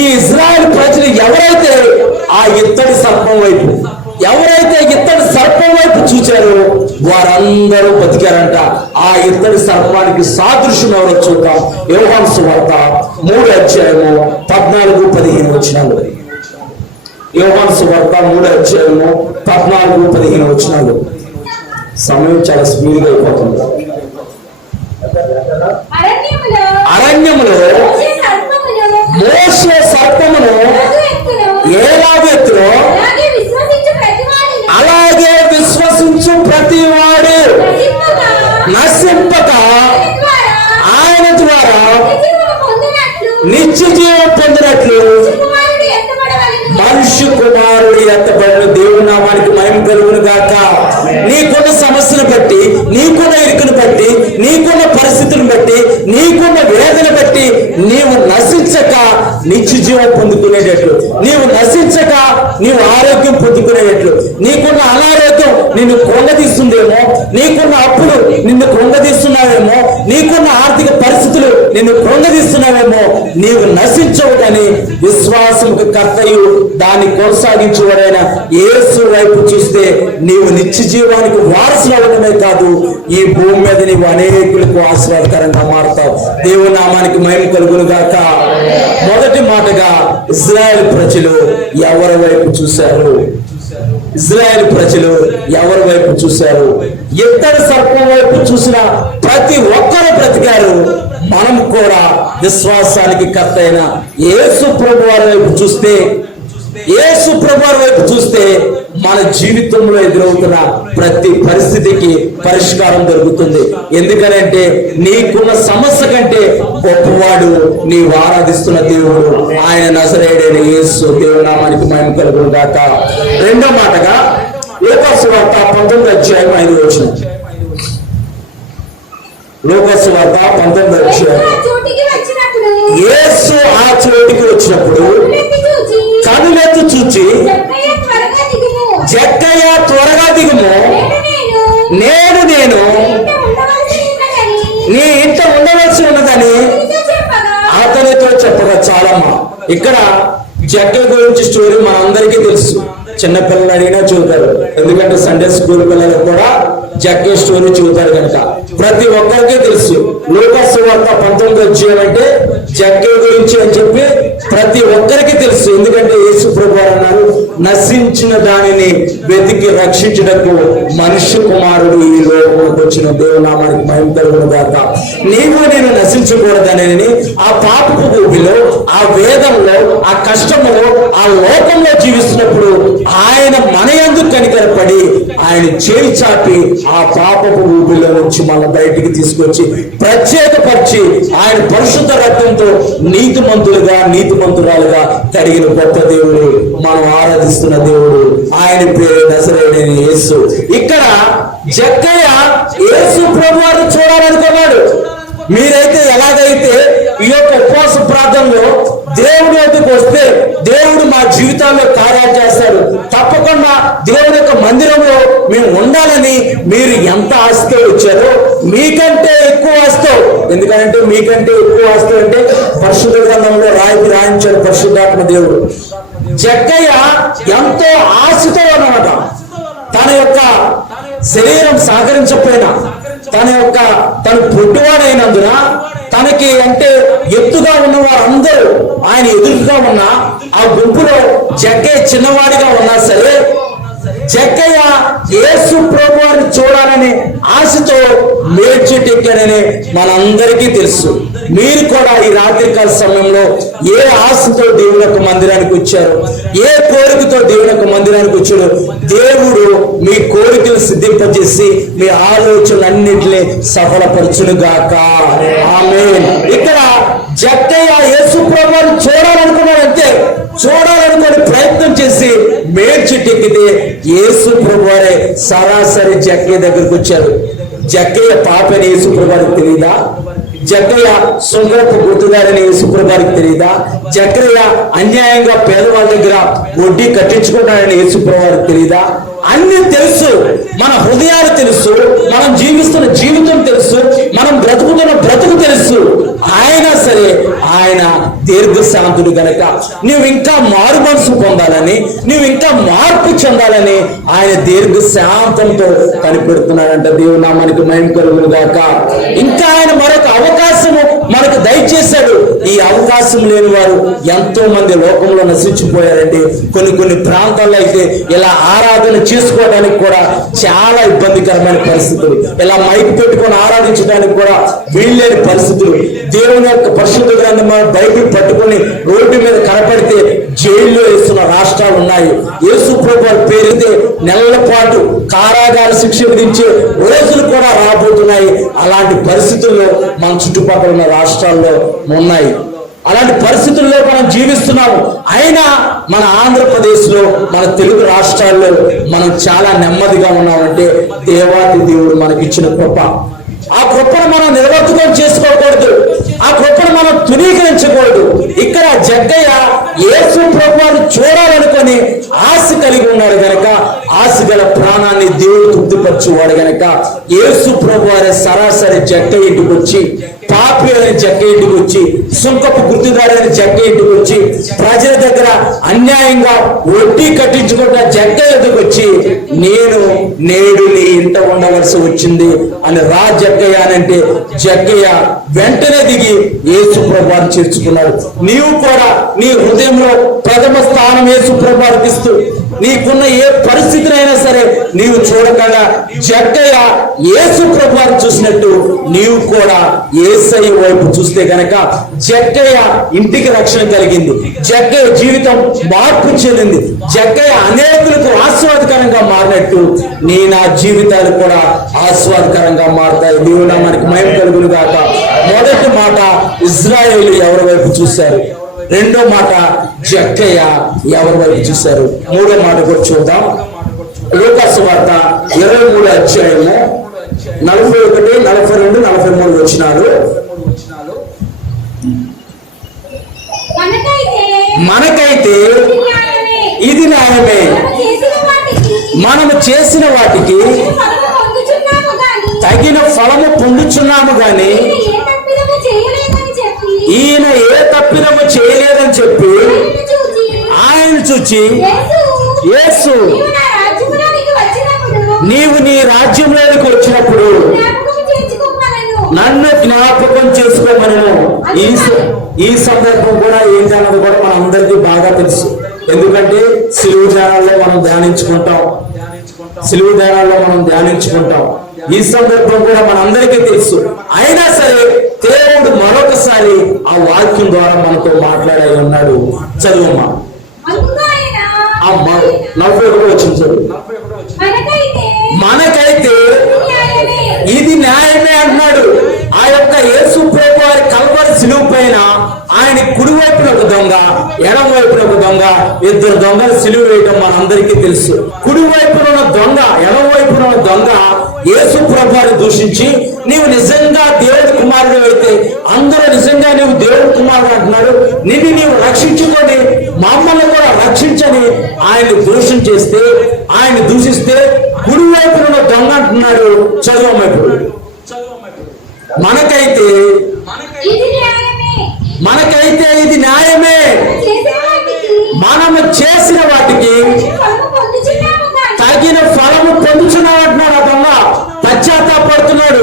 ఈ ఇజ్రాయెల్ ప్రజలు ఎవరైతే ఆ ఇత్తడి సర్పం వైపు చూచారో వారందరూ బతికారంట. ఆ ఇత్తడి సర్పానికి సాదృశ్యం ఎవరో చూద్దాం. యోహాను సువార్త 3:14-15 వచనాలు. యోహాను సువార్త 3:14-15 వచనాలు. సమయం చాలా స్పీడ్ గా అయిపోతుంది. అరణ్యములో మోషే సర్పమును ఎలాగ ఎత్తునో అలాగే విశ్వసించు ప్రతి వాడు నశింపక ఆయన ద్వారా నిత్య జీవం పొందినట్లు మనుష్య కుమారుడు ఎత్తబడిన. దేవుని నామానికి మహిమ కలుగును గాక. నీకున్న సమస్యను బట్టి, నీకున్న ఇరుకును బట్టి, నీకున్న పరిస్థితులను బట్టి, నీకున్న వేదన బట్టి నీవు నశించక నిత్య జీవం పొందుకునేటట్లు, నీవు నశించక నీవు ఆరోగ్యం పొందుకునేటట్లు, నీకున్న అనారోగ్యం నిన్ను కృంగదీస్తుందేమో, నీకున్న అప్పులు నిన్ను కృంగదీస్తున్నావేమో, నీకున్న ఆర్థిక పరిస్థితులు నిన్ను కృంగదీస్తున్నావేమో, నీవు నశించవు కానీ విశ్వాసముకు కర్తయు దాన్ని కొనసాగించేవాడైన యేసు వైపు చూస్తే నీవు నిత్య జీవానికి వారసులు అవడమే కాదు, ఈ భూమి మీద నీవు అనేకులకు ఆశీర్వాదకరంగా మారుతావు. దేవుని నామానికి మహిమ కలుగును గాక. మొదటి మాటగా ఇజ్రాయెల్ ప్రజలు ఎవరి వైపు చూశారు? ఇజ్రాయెల్ ప్రజలు ఎవరి వైపు చూశారు? ఇత్తడి సర్పం వైపు చూసిన ప్రతి ఒక్కరు బ్రతికారు. మనం కూడా విశ్వాసానికి కర్త అయిన యేసు ప్రభువారి వైపు చూస్తే, యేసు ప్రభువారి వైపు చూస్తే మన జీవితంలో ఎదురవుతున్న ప్రతి పరిస్థితికి పరిష్కారం దొరుకుతుంది. ఎందుకనంటే నీకున్న సమస్య కంటే గొప్పవాడు నీవు ఆరాధిస్తున్న దేవుడు, ఆయన నజరేయుడైన యేసు. దేవుని నామానికి మహిమ కలుగును గాక. రెండో మాటగా లూకాసు వార్త 19:5 వచనం. లూకాసు వార్త 19:5. యేసు ఆ చోటికి వచ్చినప్పుడు కనులెత్తి చూచి, జక్కయ్య త్వరగా దిగుము, నేను నీ ఇంట ఉండవలసి ఉన్నదని అతనితో చెప్పగా. చాలమ్మా, ఇక్కడ జక్కయ్య గురించి స్టోరీ మనందరికీ తెలుసు. చిన్నపిల్లలు అడిగినా చూతారు, ఎందుకంటే సండే స్కూల్ పిల్లలకు కూడా జక్కయ్య స్టోరీ చూతారు కనుక ప్రతి ఒక్కరికి తెలుసు. లూకాసు వార్త 19 అంటే జక్కయ్య గురించి అని చెప్పి ప్రతి ఒక్కరికి తెలుసు. ఎందుకంటే యేసు ప్రభువారు అన్నారు, నశించిన దానిని వెతికి రక్షించుటకు మనుష్య కుమారుడు ఈ లోకంలోకి వచ్చిన. దేవుని నామానికి మహిమ కలుగును గాక. నీవు నేను నశించకూడదని ఆ పాపపు ఊపిలో, ఆ వేదంలో, ఆ కష్టములో, ఆ లోకంలో జీవిస్తున్నప్పుడు ఆయన మన యందు కనికరపడి ఆయన చేయి చాపి ఆ పాపపు ఊపిలో నుంచి మన బయటికి తీసుకొచ్చి ప్రత్యేకపరిచి ఆయన పరిశుద్ధ రక్తంతో నీతిమంతురాలుగా కడిగిన గొప్ప దేవుడు, మనం ఆరాధిస్తున్న దేవుడు. ఆయన పేరు నజరేయుడైన యేసు. ఇక్కడ జక్కయ్య యేసు ప్రభువారిని చూడాలనుకున్నాడు. మీరైతే ఎలాగైతే ఈ యొక్క ఉపవాస ప్రార్థనలో దేవుడి వద్దకు వస్తే దేవుడు మా జీవితాల్లో కార్యాలు చేస్తాడు, తప్పకుండా దేవుడి యొక్క మందిరంలో మేము ఉండాలని మీరు ఎంత ఆశతో వచ్చారో మీకంటే ఎక్కువ ఆశతో, ఎందుకంటే మీకంటే ఎక్కువ ఆశతో అంటే పరిశుద్ధ గ్రంథంలో రాయించాడు పరిశుద్ధాత్మ దేవుడు. జక్కయ్య ఎంతో ఆశతో అన్నమాట. తన యొక్క శరీరం సహకరించకపోయినా, తను పొట్టివాడైనందున తనకి అంటే ఆయన ఎదురుగా ఉన్న ఆ గుంపులో జక్కయ్య చిన్నవాడిగా ఉన్నా సరే, జక్కయ్య యేసు ప్రభువారిని చూడాలని ఆశతో మేడ్చెట్టు ఎక్కాడని మనందరికీ తెలుసు. మీరు కూడా ఈ రాత్రికాల సమయంలో ఏ ఆశతో దేవుని యొక్క మందిరానికి వచ్చారు, ఏ కోరికతో దేవుని యొక్క మందిరానికి వచ్చాడు, దేవుడు మీ కోరికలు సిద్ధింపజేసి మీ ఆలోచనలన్నింటినీ సఫలపరచును గాక. ఆమేన్. ఇక్కడ జక్కయ్య యేసు ప్రభువారిని చూడాలనుకున్నాడంతే. చూడాలనుకుని ప్రయత్నం చేసి మేడ్చెట్టు ఎక్కితే యేసు ప్రభువారే సరాసరి జక్కయ్య దగ్గరికి వచ్చారు. జక్కయ్య పాపని యేసు ప్రభువారికి తెలియదా? జక్కయ్య సుందరపు గుర్తుదారని యేసు ప్రభువారికి తెలియదా? జక్కయ్య అన్యాయంగా పేదవాళ్ళ దగ్గర వడ్డీ కట్టించుకుంటాడని యేసు ప్రభువారికి తెలియదా? అన్ని తెలుసు. మన హృదయాలు తెలుసు, మనం జీవిస్తున్న జీవితం తెలుసు, మనం బ్రతుకుతున్న బ్రతుకు తెలుసు. అయినా సరే ఆయన దీర్ఘశాంతుడు గనక నువ్వు ఇంకా మారు మనసు పొందాలని, నువ్వు ఇంకా మార్పు చెందాలని ఆయన దీర్ఘశాంతంతో కనిపెడుతున్నాడంట. దేవుని నామానికి మహిమ కలుగును గాక. ఇంకా ఆయన మరొక అవకాశము మనకు దయచేశాడు. ఈ అవకాశం లేని వారు ఎంతో మంది లోకంలో నశించిపోయారండి. కొన్ని ప్రాంతాల్లో అయితే ఇలా ఆరాధన చేసుకోవడానికి కూడా చాలా ఇబ్బందికరమైన పరిస్థితులు, ఇలా మైక్ పెట్టుకొని ఆరాధించడానికి కూడా వీల్లేని పరిస్థితులు. దేవుని యొక్క పరిశుద్ధ గ్రంథం బైబిల్ పట్టుకొని రోడ్డు మీద కనపడితే జైల్లో వేస్తున్న రాష్ట్రాలు ఉన్నాయి. యేసు ప్రభువు పేరుతే నెలల పాటు కారాగార శిక్ష విధించే రోజులు కూడా రాబోతున్నాయి. అలాంటి పరిస్థితుల్లో మన చుట్టుపక్కల ఉన్న రాష్ట్రాల్లో ఉన్నాయి. అలాంటి పరిస్థితుల్లో మనం జీవిస్తున్నాము. అయినా మన ఆంధ్రప్రదేశ్ లో, మన తెలుగు రాష్ట్రాల్లో మనం చాలా నెమ్మదిగా ఉన్నామంటే దేవాది దేవుడు మనకిచ్చిన కృప. ఆ కృపను మనం నిర్వర్తకం చేసుకోకూడదు, ఆ కృపను మనం తునీకరించకూడదు. ఇక్కడ జక్కయ్య యేసు ప్రభువుని చూడాలనుకొని ఆశ కలిగి ఉన్నాడు గనక, ఆశ గల ప్రాణాన్ని దేవుడు తృప్తిపరచువాడు గనక యేసు ప్రభువారే సరాసరి జక్కయ్య ఇంటికి వచ్చి, పాపి అని జక్కయ్య ఇంటికి వచ్చి, సుంకపు గుర్తుదారు అని జక్కయ్య ఇంటికి వచ్చి, ప్రజల దగ్గర అన్యాయంగా వడ్డీ కట్టించుకుంటున్న జక్కయ్య ఇంటికి వచ్చి, నేను నేడు నీ ఇంట ఉండవలసి వచ్చింది అని రా జక్కయ్య అనంటే జక్కయ్య వెంటనే దిగి యేసు ప్రభువుని చేర్చుకున్నాడు. నీవు కూడా నీ హృదయంలో ప్రథమ స్థానం యేసు ప్రభువుకి ఇస్తూ, నీకున్న ఏ పరిస్థితినైనా సరే నీవు చూడకుండా జక్కయ్య యేసు ప్రభువుని చూసినట్టు నీవు కూడా యేసయ్య వైపు చూస్తే గనక జక్కయ్య ఇంటికి రక్షణ కలిగింది, జక్కయ్య జీవితం మార్పు చెందింది, జక్కయ్య అనేకులకు ఆస్వాదకరంగా మారినట్టు నా జీవితాలు కూడా ఆస్వాదకరంగా మారుతాయి. దేవుడు మనకి మహిమ కలుగును గాక. మొదటి మాట ఇజ్రాయేలు ఎవరి వైపు చూశారు, రెండో మాట జక్కయ్య ఎవరి వైపు చూశారు, మూడో మాట కూడా చూద్దాం. లూకా సువార్త 23 అధ్యాయము 41, 42, 43 వచనాలు. మనకైతే ఇది న్యాయమే, మనము చేసిన వాటికి తగిన ఫలము పొందుచున్నాము గాని ఈయన ఏ తప్పిదము చేయలేదని చెప్పి ఆయన చూచి, యేసు నీవు నీ రాజ్యంలోనికి వచ్చినప్పుడు నన్ను జ్ఞాపకం చేసుకోమను. ఈ సందర్భం కూడా ఏంటన్నది కూడా మన అందరికీ బాగా తెలుసు. ఎందుకంటే సిలువ ధ్యానాల్లో మనం ధ్యానించుకుంటాం. ఈ సందర్భం కూడా మనందరికీ తెలుసు. అయినా సరే దేవుడు మరొకసారి ఆ వాక్యం ద్వారా మనతో మాట్లాడి ఉన్నాడు. చదువమ్మా. 41 వచ్చింది చదువు. మనకైతే ఇది న్యాయమే అంటున్నాడు. ఆ యొక్క యేసు ప్రభువు వారి కల్వరి సిలువ పైన ఆయన కుడి వైపున ఒక దొంగ, ఎడమ వైపున ఒక దొంగ, ఇద్దరు దొంగలు సిలువ వేయడం మనందరికీ తెలుసు. కుడి వైపున ఉన్న దొంగ, ఎడమ వైపున ఉన్న దొంగ యేసు ప్రభువుని దూషించి, నీవు నిజంగా దేవుడి కుమారుడు అయితే అందరూ నిజంగా నీవు దేవుడి కుమారుడు అంటున్నారు, నీవు రక్షించుకొని మమ్మల్ని కూడా రక్షించని ఆయన దూషణ చేస్తే, ఆయన దూషిస్తే కుడి వైపున ఉన్న దొంగ అంటున్నాడు. చదువు. మనకైతే ఇది న్యాయమే, మనము చేసిన వాటికి తగిన ఫలము పొందుచున్నాం అంటున్నాడు. ఆ దొంగ పశ్చాత్తాపడుతున్నాడు.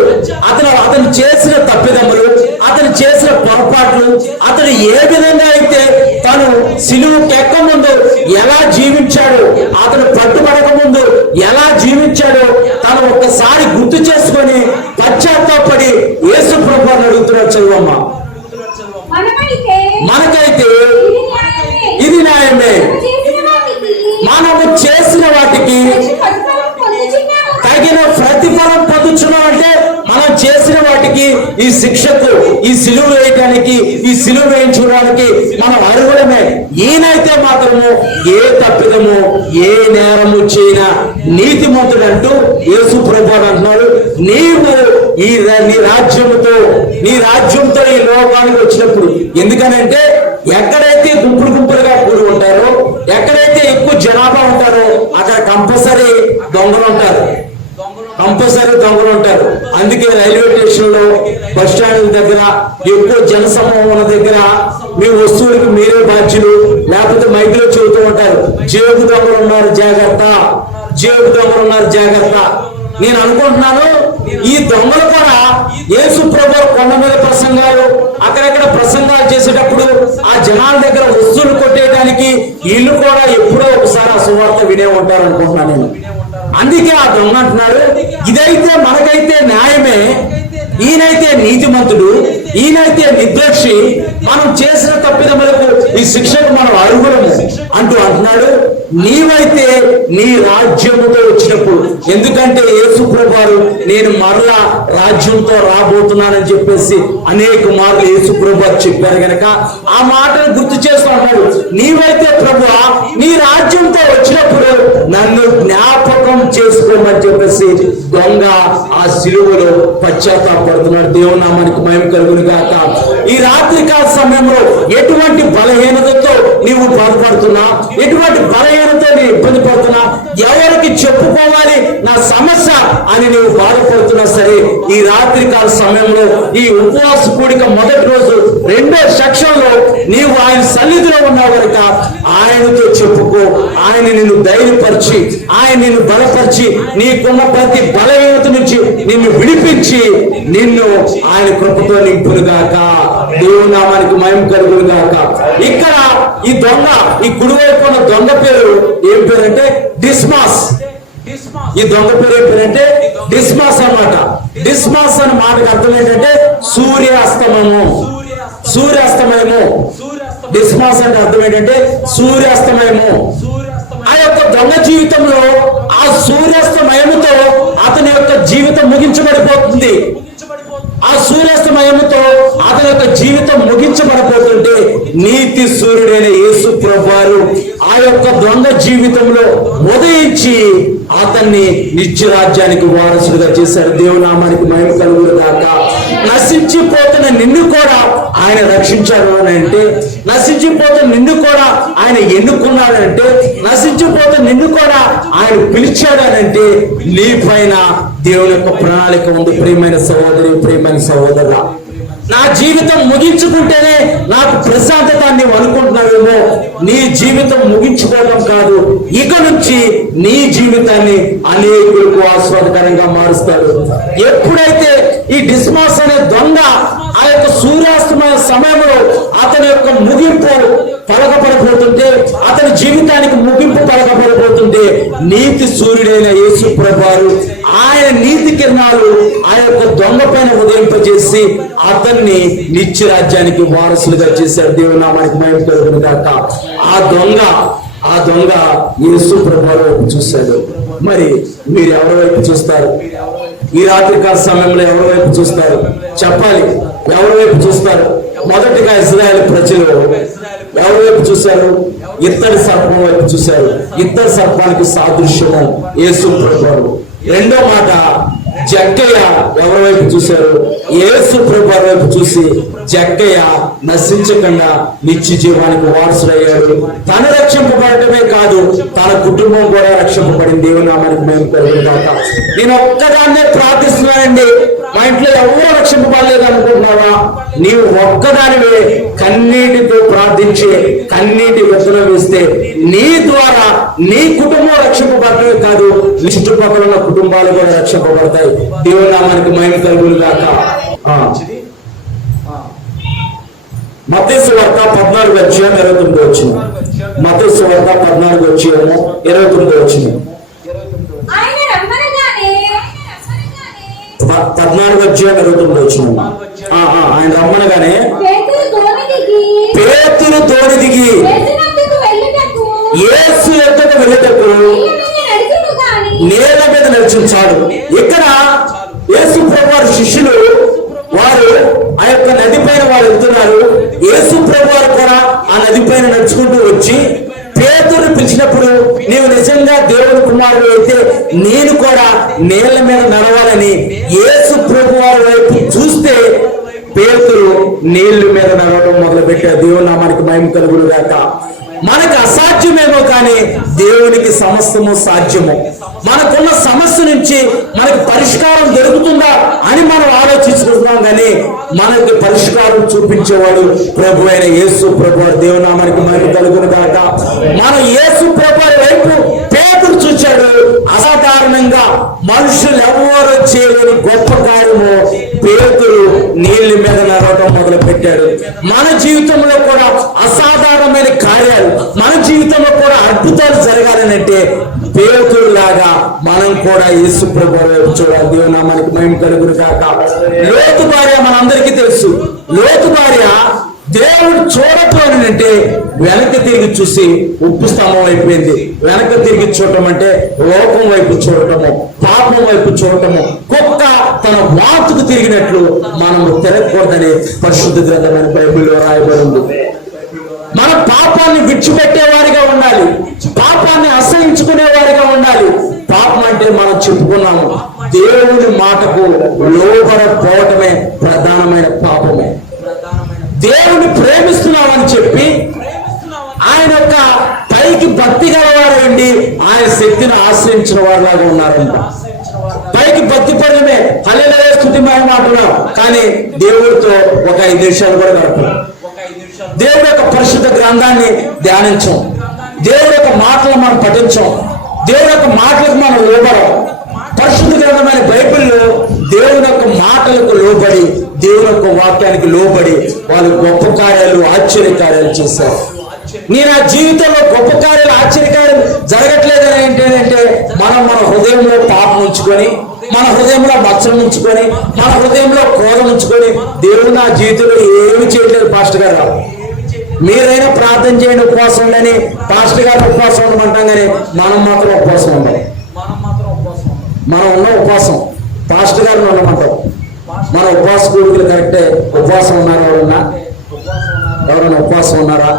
అతను చేసిన తప్పిదములు, అతను చేసిన పొరపాట్లు, అతడు ఏ విధంగా అయితే తను సిలువకు ఎక్క ముందు ఎలా జీవించాడో, అతను పట్టుబడక ముందు ఎలా జీవించాడో తను ఒక్కసారి గుర్తు చేసుకొని పశ్చాత్తాపడి యేసు ప్రభువుని అడుగుతున్నాడు. చదువమ్మ. మనకైతే ఇది న్యాయమే, మనము చేసిన వాటికి తగిన ప్రతిఫలం పొందుచున్నాం. అంటే మనం చేసిన వాటికి, ఈ శిక్షకు, ఈ సిలువ వేయడానికి, ఈ సిలువ వేయించుకోవడానికి మనం అర్హులమే. ఈయనైతే మాత్రము ఏ తప్పిదము, ఏ నేరము చేయన నీతిమంతుడు అంటూ యేసు ప్రభువు అంటున్నాడు. నీవు నీ రాజ్యంతో ఈ లోకానికి వచ్చినప్పుడు, ఎందుకనంటే ఎక్కడైతే గుంపులుగా కూడి ఉంటారో, ఎక్కడైతే ఎక్కువ జనాభా ఉంటారో అక్కడ కంపల్సరీ దొంగలు ఉంటారు. అందుకే రైల్వే స్టేషన్ లో, బస్ స్టాండ్ దగ్గర, ఎక్కువ జనసమూహం ఉన్న దగ్గర మీ వస్తువులకు మీరే బాధ్యులు. లేకపోతే మైకులో చెబుతూ ఉంటారు, జేబు దొంగలు ఉన్నారు జాగ్రత్త. నేను అనుకుంటున్నాను, ఈ దొంగలు కూడా యేసు ప్రభువు కొండ మీద ప్రసంగాలు, అక్కడెక్కడ ప్రసంగాలు చేసేటప్పుడు ఆ జనాల దగ్గర వస్తువులు కొట్టేయడానికి వీళ్ళు కూడా ఎప్పుడో ఒకసారి ఆ సువార్త వినే ఉంటారు అనుకుంటున్నాను నేను. అందుకే ఆ దొంగ అంటున్నాడు, ఇదైతే మనకైతే న్యాయమే, ఈయనైతే నీతిమంతుడు, ఈయనైతే నిర్దోషి, మనం చేసిన తప్పిదములకు ఈ శిక్షకు మనం అర్హులము అంటున్నాడు. నీవైతే నీ రాజ్యముతో వచ్చినప్పుడు, ఎందుకంటే యేసు ప్రభువారు నేను మరలా రాజ్యంతో రాబోతున్నానని చెప్పేసి అనేక మార్లు యేసు ప్రభువారు చెప్పారు గనక ఆ మాటను గుర్తు చేస్తూ ఉంటాడు. నీవైతే ప్రభువా నీ రాజ్యంతో వచ్చినప్పుడు నన్ను జ్ఞాపకం చేసుకోమని చెప్పేసి దొంగ ఆ సిలువలో పశ్చాత్తాపడుతున్నాడు. దేవుని నామానికి మహిమ కలుగును గాక. ఈ రాత్రికాల సమయంలో ఎటువంటి బలహీనతతో నీవు బాధపడుతున్నా, ఎటువంటి బలహీనతతో నీవు ఇబ్బంది పడుతున్నా, ఎవరికి చెప్పుకోవాలి నా సమస్య అని నీవు బాధపడుతున్నా సరే, ఈ రాత్రికాల సమయంలో ఈ ఉపవాస కూడిక మొదటి రోజు 2వ సెక్షన్ లో నీవు ఆయన సన్నిధిలో ఉన్నావు కనుక ఆయనతో చెప్పుకో. ఆయన నిన్ను ధైర్యపరిచి, ఆయన నిన్ను బలపరిచి, నీకున్న ప్రతి బలహీనత నుంచి నిన్ను విడిపించి నిన్ను ఆయన కృపతో నింపునుగాక. దేవుని నామానికి మహిమ కలుగునుగాక. ఇక్కడ ఈ దొంగ, ఈ కుడివైపు ఉన్న దొంగ పేరు ఏం పేరంటే డిస్మాస్. ఈ దొంగ పేరు ఏం పేరంటే డిస్మాస్ అన్నమాట. డిస్మాస్ అనే మాటకు అర్థం ఏంటంటే సూర్యాస్తమయము. డిస్మాస్ అంటే అర్థం ఏంటంటే సూర్యాస్తమయము. ఆ యొక్క దొంగ జీవితంలో ఆ సూర్యాస్తమయముతో అతని యొక్క జీవితం ముగించబడిపోతుంది. ఆ సూర్యాస్తమయముతో అతని యొక్క జీవితం ముగించబడబోతుంటే నీతి సూర్యుడైన యేసు ప్రభువారు ఆ యొక్క దొంగ జీవితంలో ఉదయించి అతన్ని నిత్య రాజ్యానికి వారసుడిగా చేశాడు. దేవునామానికి మహిమ కలుగును గాక. నశించిపోతున్న నిన్ను కూడా ఆయన రక్షించాడు అని అంటే, నశించిపోతున్న నిన్ను కూడా ఆయన ఎన్నుకున్నాడు అంటే, నశించిపోతున్న నిన్ను కూడా ఆయన పిలిచాడు అని అంటే నీ పైన దేవుని యొక్క ప్రణాళిక ఉంది. ప్రియమైన సహోదరి, ప్రియమైన సహోదరుడా, నా జీవితం ముగించుకుంటేనే నాకు ప్రశాంతత నీవు అనుకుంటున్నావేమో. నీ జీవితం ముగించుకోవడం కాదు, ఇక నుంచి నీ జీవితాన్ని అనేకులకు ఆస్వాదకరంగా మారుస్తాడు. ఎప్పుడైతే ఈ డిస్మాస్ అనే దొంగ ఆ యొక్క సూర్యాస్తమయ సమయంలో అతని యొక్క ముగింపు పలకపడిపోతుంటే, అతని జీవితానికి ముగింపు పలకపడిపోతుంటే, నీతి సూర్యుడైన యేసు ప్రభువారు ఆయన నీతి కిరణాలు ఆ యొక్క దొంగ పైన ఉదయింపజేసి అతన్ని నిత్య రాజ్యానికి వారసులుగా చేశాడు. దేవుని నామానికి మహిమ కలుగును గాక. ఆ దొంగ యేసు ప్రభువారు వైపు చూశాడు. మరి మీరు ఎవరి వైపు చూస్తారు? ఈ రాత్రికాల సమయంలో ఎవరి వైపు చూస్తారు? చెప్పాలి, ఎవరి వైపు చూస్తారు? మొదటిగా ఇశ్రాయేలు ప్రజలు ఎవరి వైపు చూశారు? ఇత్తడి సర్పం వైపు చూశారు. ఇత్తడి సర్పానికి సాదృశ్యము యేసు ప్రభువారు. రెండో మాట, జక్కయ్య ఎవరి వైపు చూశారు? యేసు ప్రభువారి వైపు చూసి జక్కయ్య నశించకుండా నిత్య జీవానికి వారసుడయ్యాడు. తను రక్షింపబడటమే కాదు, తన కుటుంబం కూడా రక్షింపబడింది. దేవుని నామానికి మహిమ కలుగును గాక. నేను ఒక్కదాన్నే ప్రార్థిస్తున్నానండి. మా ఇంట్లో ఎవరో రక్షింపబడలేదు అనుకుంటున్నావా? నీవు ఒక్కదానివే కన్నీటితో ప్రార్థించి కన్నీటి విత్తనం వేస్తే నీ ద్వారా నీ కుటుంబం రక్షింపబడటమే కాదు, చుట్టుపక్కల ఉన్న కుటుంబాలు కూడా రక్షింపబడతాయి. దేవుని నామానికి మహిమ కలుగును గాక. మత్తయి సువార్త 14:29 మత్తయి సువార్త 14:29 ఆయన రమ్మనగానే 14:29 ఆయన రమ్మనగానే పేతురు దోణి దిగి యేసు యొద్దకు వెళ్ళుటకు నేల మీద నడిచించాడు. ఇక్కడ యేసు ప్రభువారి శిష్యులు వారు ఆ యొక్క నది పైన వారు వెళ్తున్నారు. యేసు ప్రభువారు కూడా ఆ నది పైన నడుచుకుంటూ వచ్చి పేతురుని పిలిచినప్పుడు, నీవు నిజంగా దేవుని కుమారుడు అయితే నేను కూడా నీళ్ల మీద నడవాలని యేసు ప్రభువారి వైపు చూస్తే పేతురు నీళ్ల మీద నడవడం మొదలు పెట్టారు. దేవుని నామానికి మహిమ కలుగును గాక. మనకు అసాధ్యమేమో కానీ దేవునికి సమస్తము సాధ్యము. మనకున్న సమస్య నుంచి మనకు పరిష్కారం దొరుకుతుందా అని మనం ఆలోచించుకుంటున్నాం, కానీ మనకి పరిష్కారం చూపించేవాడు ప్రభు అయిన యేసు ప్రభు. దేవుని నామానికి మహిమ కలుగును గాక. మనం యేసు ప్రభు వైపు పేతురు చూచాడు. అసాధారణంగా మనుషులు ఎవరో చేయలేని గొప్ప కార్యము పేతురు నీళ్ల మీద నడవడం మొదలు పెట్టాడు. మన జీవితంలో కూడా అసాధారణమైన కార్యాలు, మన జీవితంలో కూడా అద్భుతాలు జరగాలనంటే పేతురు లాగా మనం కూడా యేసు ప్రభు వైపు చూడాలి. దేవుని నామానికి మహిమ కలుగును గాక. లోతు భార్య మనందరికీ తెలుసు. లోతు భార్య దేవుడు చూడకపోయినంటే వెనక్కి తిరిగి చూసి ఉప్పు స్తంభం అయిపోయింది. వెనక్కి తిరిగి చూడటం అంటే లోకం వైపు చూడటము, పాపం వైపు చూడటము. కుక్క తన వాతుకు తిరిగినట్లు మనము తిరగకూడదని పరిశుద్ధ గ్రంథమైన బైబిల్లో రాయబడింది. మన పాపాన్ని విడిచిపెట్టేవారిగా ఉండాలి, పాపాన్ని అసహించుకునేవారిగా ఉండాలి. పాపం అంటే మనం చెప్పుకున్నాము, దేవుని మాటకు లోబడపోవటమే ప్రధానమైన పాపమే. దేవుని ప్రేమిస్తున్నామని చెప్పి ఆయన యొక్క పైకి భక్తి గలవారండి ఆయన శక్తిని ఆశ్రయించిన వారిలాగా ఉన్నారంట. పైకి భక్తి పడమే హల్లెలూయా స్తుతి మహిమ అంటున్నాం, కానీ దేవుడితో ఒక 5 నిమిషాలు కూడా గడపం. దేవుడి యొక్క పరిశుద్ధ గ్రంథాన్ని ధ్యానించం, దేవుడి యొక్క మాటలు మనం పఠించం, దేవుడి యొక్క మాటలకు మనం లోబడం. పరిశుద్ధ గ్రంథమైన బైబిల్లో దేవుని యొక్క మాటలకు లోబడి, దేవుని యొక్క వాక్యానికి లోబడి వాళ్ళు గొప్ప కార్యాలు, ఆశ్చర్య కార్యాలు చేశారు. నేను ఆ జీవితంలో గొప్ప కార్యాలు, ఆశ్చర్యకార్యాలు జరగట్లేదని ఏంటంటే మనం మన హృదయంలో పాపం ఉంచుకొని, మన హృదయంలో మచ్చలు ఉంచుకొని, మన హృదయంలో క్రోధం ఉంచుకొని దేవుడు నా జీవితంలో ఏమి చేయట్లేదు పాస్టర్ గారు. మీరైనా ప్రార్థన చేయండి, ఉపవాసం ఉండని, పాస్టర్ గారు ఉపవాసం ఉండమంటాం, కానీ మనం మాత్రం ఉపవాసం ఉండాలి. మనం ఉన్న ఉపవాసం పాస్టర్ గారిని ఉండమంటాం. మన ఉపవాస కూడికలు కరెక్టే. ఉపవాసం ఉన్నారా? ఎవరైనా ఉపవాసం ఉన్నారా?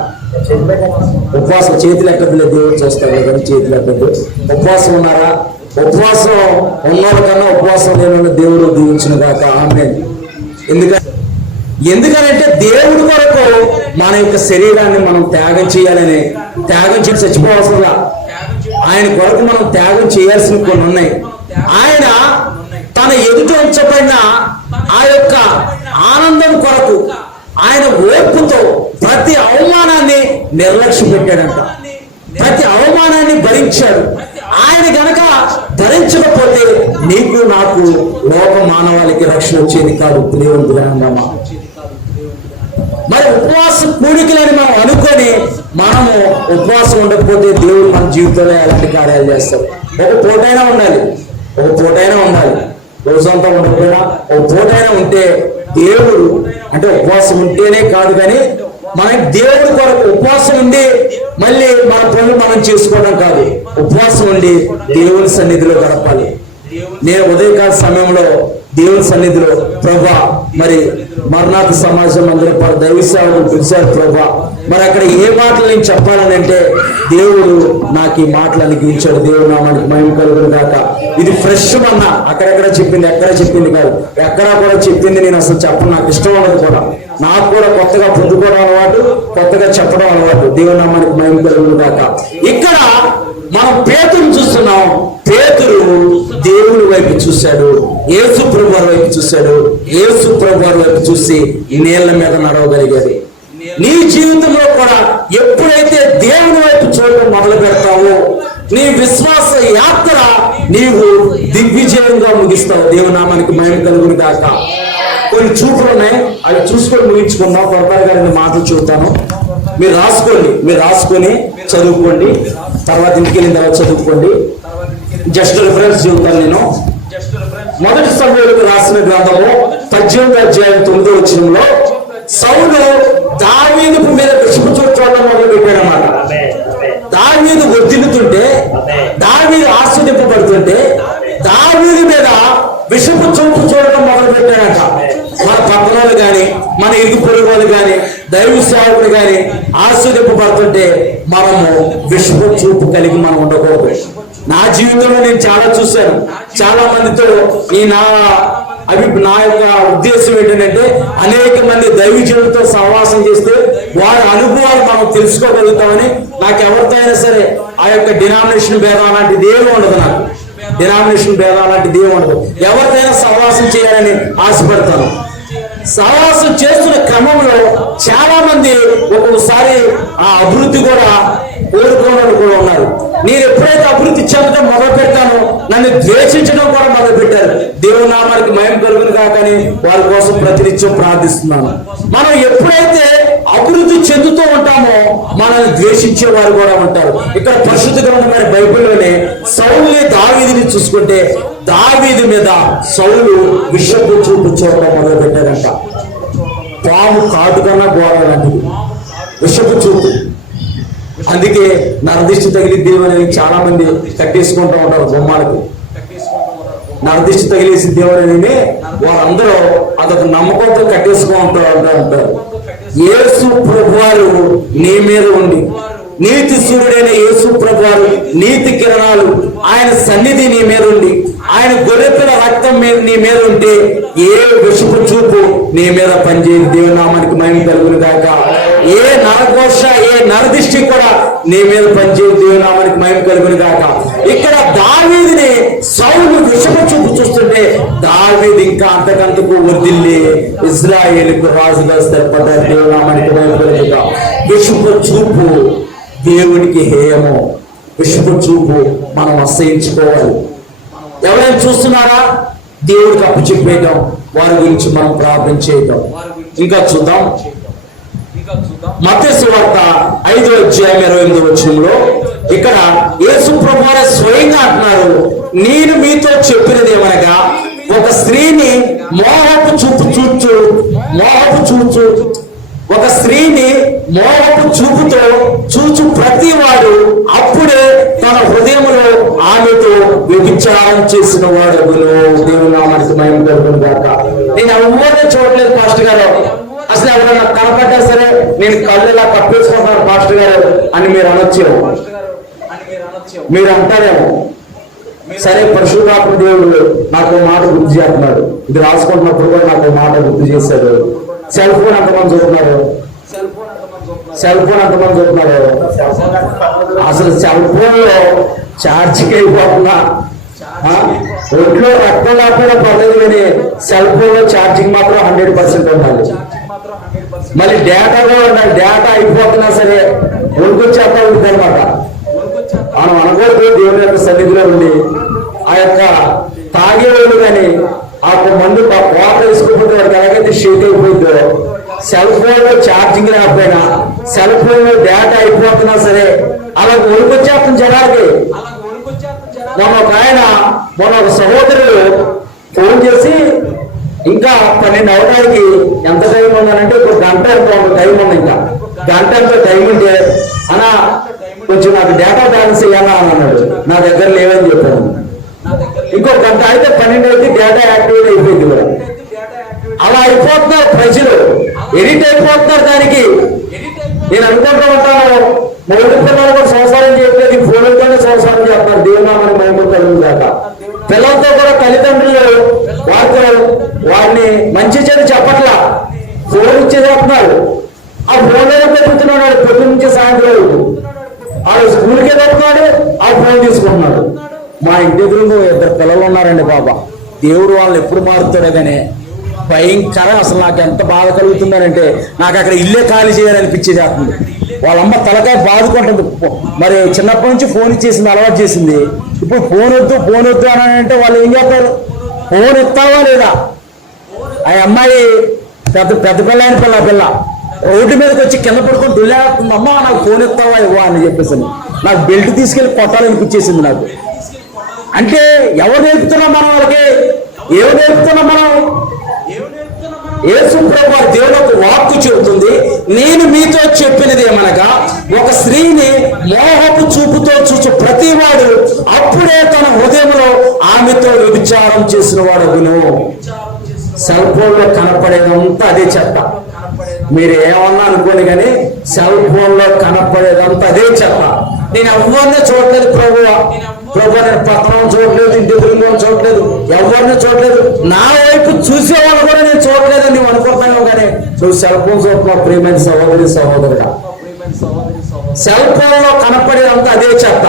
ఉపవాసం చేతులు ఎక్కట్లేదు, దేవుడు చూస్తాడు కానీ చేతులు ఎక్కద్దు. ఉపవాసం ఉన్నారా? ఉపవాసం ఉన్నవాళ్ళ కన్నా ఉపవాసం లేని దేవుడు దీవించిన కాక ఆమేన్. ఎందుకనంటే దేవుడి కొరకు మన యొక్క శరీరాన్ని మనం త్యాగం చేయాలని, త్యాగం చేసి చచ్చిపోవాల్సిందా, ఆయన కొరకు మనం త్యాగం చేయాల్సిన కొన్ని ఉన్నాయి. ఆయన తన ఎదుట ఉంచబడిన ఆ యొక్క ఆనందం కొరకు ఆయన ఓర్పుతో ప్రతి అవమానాన్ని నిర్లక్ష్యం పెట్టాడంట. ప్రతి అవమానాన్ని భరించాడు. ఆయన గనక ధరించకపోతే నీకు నాకు లోక మానవాళికి రక్షణ వచ్చేది కాదు. దేవుని గ్రంథమా, మరి ఉపవాస కూడికలని మనం అనుకొని మనము ఉపవాసం ఉండకపోతే దేవుడు మన జీవితంలో ఎలాంటి కార్యాలు చేస్తాడు. ఒక పూటైనా ఉండాలి, ఒక పూటైనా ఉండాలి. రోజంతా ఉండకపోయినా ఒక పూటైనా ఉంటే దేవుడు అంటే ఉపవాసం ఉంటేనే కాదు, కానీ మన దేవుడి కొరకు ఉపవాసం ఉండి మళ్ళీ మన పనులు మనం చేసుకోవడం కాదు, ఉపవాసం ఉండి దేవుని సన్నిధిలో గడపాలి. నేను ఉదయకాల సమయంలో దేవుని సన్నిధిలో ప్రభా మరి మరణాత సమాజం అందరూ దైవ సేవలు పిలిచారు ప్రభా, మరి అక్కడ ఏ మాటలు నేను చెప్పాలని అంటే దేవుడు నాకు ఈ మాటలు అనిపించాడు. దేవుడు నామానికి మహిమ కలుగును గాక. ఇది ఫ్రెష్ అన్నా, అక్కడెక్కడ చెప్పింది ఎక్కడ చెప్పింది కాదు, ఎక్కడా కూడా చెప్పింది నేను అసలు చెప్పను, నాకు ఇష్టం ఉండదు కూడా. నాకు కూడా కొత్తగా పొందుకోవడం అలవాటు, కొత్తగా చెప్పడం అలవాటు. దేవుడు నామానికి మహిమ కలుగును గాక. ఇక్కడ మనం పేతురుని చూస్తున్నాం. పేతురు దేవుని వైపు చూశాడు, యేసు ప్రభువారి వైపు చూశాడు. యేసు ప్రభువారి వైపు చూసి ఈ నీళ్ల మీద నడవగలిగాడు. నీ జీవితంలో కూడా ఎప్పుడైతే దేవుని వైపు చూడటం మొదలు పెడతావో నీ విశ్వాస యాత్ర నీవు దిగ్విజయంగా ముగిస్తావు. దేవుని నామానికి మహిమ కలుగును గాక. కొన్ని చూపులు ఉన్నాయి, అవి చూసుకొని ముగించుకుందాం. కొరపాలి గారిని మాటలు చెబుతాను, మీరు రాసుకొని చదువుకోండి. తర్వాత ఇంటికి వెళ్ళిన తర్వాత చదువుకోండి. జస్ట్ రిఫరెన్స్ చెబుతాను నేను. మొదటి సమూయేలుకు రాసిన గ్రంథము 18వ అధ్యాయం 9వ వచనంలో సౌలు దావీదు మీద విషపు చూడడం మొదలు పెట్టాడన్నమాట. దావీదు వర్ధిల్లుతుంటే, దావీదు ఆస్వాదింపబడుతుంటే దావీదు మీద విషపు చూపు చూడడం మొదలు పెట్టాడట. మన పక్కన వాళ్ళు కానీ, మన ఇరుగు పొరుగు వాళ్ళు కానీ, దైవ సేవకుడు కానీ ఆస్వాదింపబడుతుంటే మనము విషపు చూపు కలిగి మనం ఉండకూడదు. నా జీవితంలో నేను చాలా చూశాను. చాలా మందితో నా యొక్క ఉద్దేశం ఏంటంటే అనేక మంది దైవజనులతో సహవాసం చేస్తే వారి అనుభవాలు మనం తెలుసుకోగలుగుతామని. నాకు ఎవరితో అయినా సరే ఆ యొక్క డినామినేషన్ భేదం అలాంటిది ఏమి ఉండదు. నాకు డినామినేషన్ భేదం అలాంటిది ఏమి ఉండదు. ఎవరికైనా సహవాసం చేయాలని ఆశపడతాను. సహవాసం చేస్తున్న క్రమంలో చాలా మంది ఒక్కొక్కసారి ఆ అభివృద్ధి కూడా కోరుకునే వాళ్ళు కూడా ఉన్నారు. నేను ఎప్పుడైతే అభివృద్ధి చెందడం మొదలు పెట్టానో నన్ను ద్వేషించడం కూడా మొదలు పెట్టారు. దేవుని నామానికి మహిమ కలుగును కాకని వారి కోసం ప్రతినిత్యం ప్రార్థిస్తున్నాను. మనం ఎప్పుడైతే అభివృద్ధి చెందుతూ ఉంటామో మనల్ని ద్వేషించే వారు కూడా ఉంటారు. ఇక్కడ పరిశుద్ధ గ్రంథమైన బైబిల్లోనే సౌలుని దావీదుని చూసుకుంటే దావీదు మీద సౌలు విషపు చూపు చూడడం మొదలు పెట్టారంట. పాము కాటు కన్నా ఘోరం లాంటిది విషపు చూపు. అందుకే నరదిష్టి తగిలిద్ది అని చాలా మంది కట్టేసుకుంటూ ఉంటారు బొమ్మలకు. నరదిష్టి తగిలేసి దేవుడని వారందరూ అదొక నమ్మకంతో కట్టేసుకుంటూ ఉంటారు. యేసు ప్రభువారు నీ మీద ఉండి, నీతి సూర్యుడైన యేసు ప్రభువారు నీతి కిరణాలు ఆయన సన్నిధి నీ మీద ఉండి, ఆయన గొర్రెపిల్ల రక్తం నీ మీద ఉంటే ఏ విషపు చూపు నీ మీద పనిచేయదు. దేవుని నామానికి మహిమ కలుగును గాక. ఏ నరఘోష, ఏ నరదిష్టి కూడా నీ మీద పనిచేయదు. దేవుని నామానికి మహిమ కలుగును గాక. ఇక్కడ దావీదుని సౌలు విషపు చూపు చూస్తుంటే దావీదు ఇంకా అంతకంతకు వర్ధిల్లి ఇజ్రాయేలుకు రాజుగా స్థిరపడ్డారు. దేవుని నామానికి మహిమ కలుగును గాక. విషపు చూపు దేవునికి హేయము. విషపు చూపు మనం అసహించుకోవాలి. ఎవరైనా చూస్తున్నారా దేవుడికి అప్పు చెప్పేయటం, వారి గురించి మనం ప్రార్థన చేయటం. ఇంకా చూద్దాం మత్తయి సువార్త 5వ అధ్యాయం 28వ వచనంలో ఇక్కడ యేసు ప్రభువు స్వయంగా అంటున్నారు, నేను మీతో చెప్పినది ఏమనగా ఒక స్త్రీని మోహపు చూపుతో చూచు ప్రతి వాడు అప్పుడే తన హృదయంలో ఆమెతో వ్యభిచారం చేసిన వాడు. దేవుని నామానికి మహిమ కలుగును గాక. నేను ఎవరిని చూడలేదు పాస్టర్ గారు, అసలు ఎవరైనా కనపడ్డా సరే నేను కళ్ళు ఇలా కప్పేసుకుంటాను పాస్టర్ గారు అని మీరు అనొచ్చేమో, మీరు అంటారేమో. సరే, పరిశుద్ధాత్మ దేవుడు నాకు మాట గుర్తు చేస్తున్నాడు. ఇది రాసుకుంటున్నప్పుడు కూడా నాకు మాట గుర్తు చేశాడు. సెల్ ఫోన్ ఎంతమంది చూస్తున్నారు? అసలు సెల్ ఫోన్ లో ఛార్జింగ్ అయిపోతున్నా, ఒంట్లో రక్తం లేకపోయినా పర్లేదు కానీ సెల్ ఫోన్ లో ఛార్జింగ్ మాత్రం 100% ఉండాలి. మళ్ళీ డేటా కూడా ఉండాలి. డేటా అయిపోతున్నా సరే ఒంకొచ్చేస్తా ఉంటుంది అనమాట. మనం అనకూడదు. దేవుని యొక్క సన్నిధిలో ఉండి ఆ యొక్క తాగేవాళ్ళు కానీ ఆ మందు వాటర్ వేసుకోకపోతే వాడికి ఎలాగైతే షేక్ అయిపోయిందో, సెల్ ఫోన్ లో ఛార్జింగ్ రాకపోయినా సెల్ ఫోన్ లో డేటా అయిపోతున్నా సరే అలా ఒడికొచ్చేస్తుంది జనాలకి. మొన్న ఒక సహోదరుడు ఫోన్ చేసి ఇంకా 12 అవడానికి ఎంత టైం ఉందనంటే ఒక గంట ఎంత టైం ఉంది, ఇంకా గంట ఎంత టైం ఉంటే అన్నా కొంచెం నాకు డేటా బ్యాలెన్స్ ఇవ్వాలా అని అన్నాడు. నా దగ్గర లేవని చెప్పాను. ఇంకో గంట అయితే 12 అయితే డేటా యాక్టివేట్ అయిపోయింది కూడా. అలా అయిపోతున్నారు ప్రజలు, ఎడిట్ అయిపోతున్నారు దానికి. నేను అనుకుంటూ ఉంటాను, మొదటి పిల్లలు కూడా సంసారం చేయట్లేదు, ఫోన్లతోనే సంసారం చేస్తున్నారు. దేవునామని మహిమ కలుగును గాక. పిల్లలతో కూడా తల్లిదండ్రులు వారిని మంచి చెడు చెప్పట్లా, ఫోన్ ఇచ్చేసేస్తున్నారు. ఆ ఫోన్ ఏదో పెట్టుతున్నాడు పొద్దు నుంచి సాయంత్రం. వాడు స్కూల్కి వెళ్తున్నాడు, ఆ ఫోన్ తీసుకుంటున్నాడు. మా ఇంటి ఎదురు 2 పిల్లలు ఉన్నారండి బాబా. దేవుడు వాళ్ళని ఎప్పుడు మారుతాడో కానీ భయంకరం. అసలు నాకు ఎంత బాధ కలుగుతుందనంటే నాకు అక్కడ ఇల్లే ఖాళీ చేయాలనిపించేది. అవుతుంది వాళ్ళమ్మ తలకాయ బాదుకుంటుంది. మరి చిన్నప్పటి నుంచి ఫోన్ ఇచ్చేసింది, అలవాటు చేసింది. ఇప్పుడు ఫోన్ వద్దు అని అంటే వాళ్ళు ఏం చేస్తారు? ఫోన్ ఇస్తావా లేదా? ఆ అమ్మాయి పెద్ద పిల్ల అయిన పిల్ల రోడ్డు మీదకి వచ్చి కింద పడుకొని దుల్లేస్తుంది. అమ్మా నాకు ఫోన్ ఇస్తావా ఇవ్వా అని చెప్పేసి నాకు బెల్ట్ తీసుకెళ్లి కొట్టాలనిపించేసింది నాకు. అంటే ఎవరు నేర్పుతున్నాం మనం వాళ్ళకి? ఏమి నేర్పుతున్నాం మనం? యేసు ప్రభువు దేవుడు ఒక వాక్కు చెబుతుంది, నేను మీతో చెప్పినది ఏమనగా, ఒక స్త్రీని మోహపు చూపుతో చూచు ప్రతివాడు అప్పుడే తన హృదయంలో ఆమెతో వ్యభిచారం చేసిన వాడు విను. సెల్ ఫోన్ లో కనపడేదంతా అదే చెత్త. మీరు ఏమన్నా అనుకోని కానీ సెల్ ఫోన్ లో కనపడేదంతా అదే చెత్త. నేను ఎవరిని చూడలేదు ప్రభు, నేను పత్రం చూడలేదు, ఇంటి ఎదురుగా చూడలేదు, ఎవరిని చూడలేదు, నా వైపు చూసేవాళ్ళు కూడా నేను చూడలేదని నువ్వు అనుకుంటున్నావు. కానీ నువ్వు సెల్ ఫోన్ చూస్తున్నావు ప్రియమైన సహోదరుడా. సెల్ ఫోన్ లో కనపడేదంతా అదే చెత్త.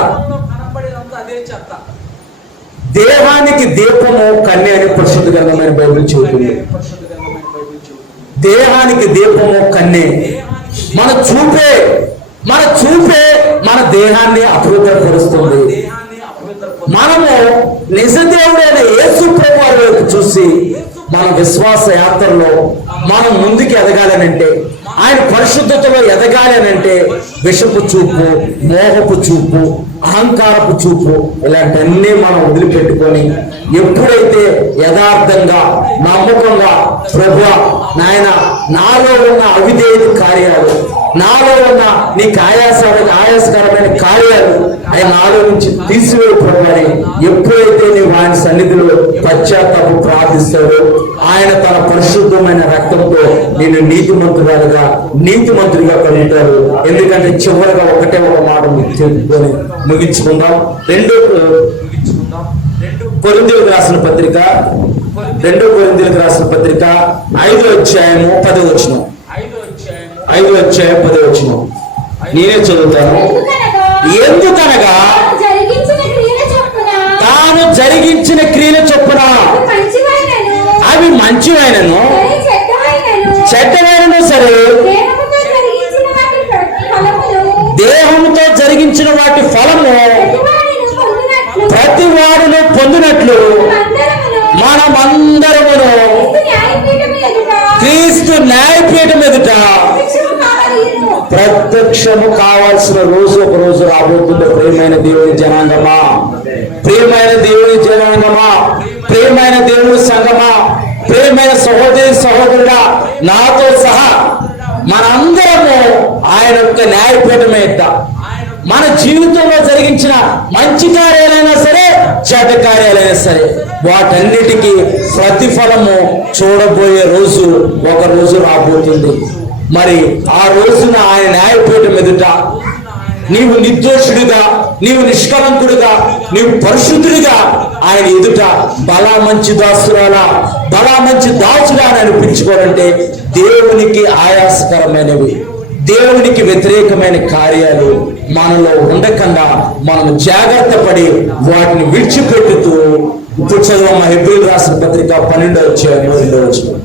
దేహానికి దీపము కన్య అని పరిశుద్ధ గ్రంథమైన బైబిల్ చెబుతుంది. దేహానికి దీపము కన్నే. మన చూపే మన దేహాన్ని అపవిత్రపరుస్తుంది. మనము నిజదేవుడైన యేసు ప్రభువు వైపు చూసి మన విశ్వాస యాత్రలో మనం ముందుకు ఎదగాలనంటే, ఆయన పరిశుద్ధతలో ఎదగాలనంటే విషపు చూపు, మోహపు చూపు, అహంకారపు చూపు ఇలాంటివన్నీ మనం వదిలిపెట్టుకొని ఎప్పుడైతే యథార్థంగా నమ్మకంగా ప్రభువా నాయన నాలో ఉన్న అవిధేయత కార్యాలు, నాలో ఉన్న నీకు ఆయాసకరమైన కార్యాలు ఆయన నాలో నుంచి తీసివేయబడాలి. ఎప్పుడైతే నీవు ఆయన సన్నిధిలో పశ్చాత్తాపం ప్రార్థిస్తాడో ఆయన తన పరిశుద్ధమైన రక్తంతో నేను నీతిమంతుడిగా కలుగుతాడు. ఎందుకంటే చివరిగా ఒకటే ఒక మాట చెప్పుకొని ముగించుకుందాం. రెండో కొరింథీయులకు రాసిన పత్రిక 5వ అధ్యాయము 10వ వచనం. 5వ అధ్యాయం 10వ వచనం నేనే చదువుతాను. ఎందుకనగా తాను జరిగించిన క్రియల చొప్పున అవి మంచివైనను చెడ్డమైనను సరే దేహంతో జరిగించిన వాటి ఫలము ప్రతి వాడును పొందినట్లు మనమందరమును క్రీస్తు న్యాయపీఠం ఎదుట ప్రత్యక్షము కావాల్సిన రోజు ఒక రోజు రాబోతుంది. ప్రియమైన దేవుని జనాంగమా, ప్రియమైన దేవుని సంఘమా, ప్రియమైన సహోదరుడా, నాతో సహా మనందరము ఆయన యొక్క న్యాయపీఠం ఎదుట మన జీవితంలో జరిగించిన మంచి కార్యాలైనా సరే చెడ్డ కార్యాలైనా సరే వాటన్నిటికీ ప్రతిఫలము చూడబోయే రోజు ఒక రోజు రాబోతుంది. మరి ఆ రోజున ఆయన న్యాయపీఠం ఎదుట నీవు నిర్దోషుడిగా, నీవు నిష్కలంకుడిగా, నీవు పరిశుద్ధుడిగా ఆయన ఎదుట బలా మంచి దాసురాలా, బలా మంచి దాసుడా అని అనిపించుకోవాలంటే దేవునికి ఆయాసకరమైనవి, దేవునికి వ్యతిరేకమైన కార్యాలు మనలో ఉండకుండా మనం జాగ్రత్త పడి వాటిని విడిచిపెట్టుతూ ఇప్పుడు చదువు హెబ్రీయులకు రాసిన పత్రిక 12వ అధ్యాయం 2వ వచనం.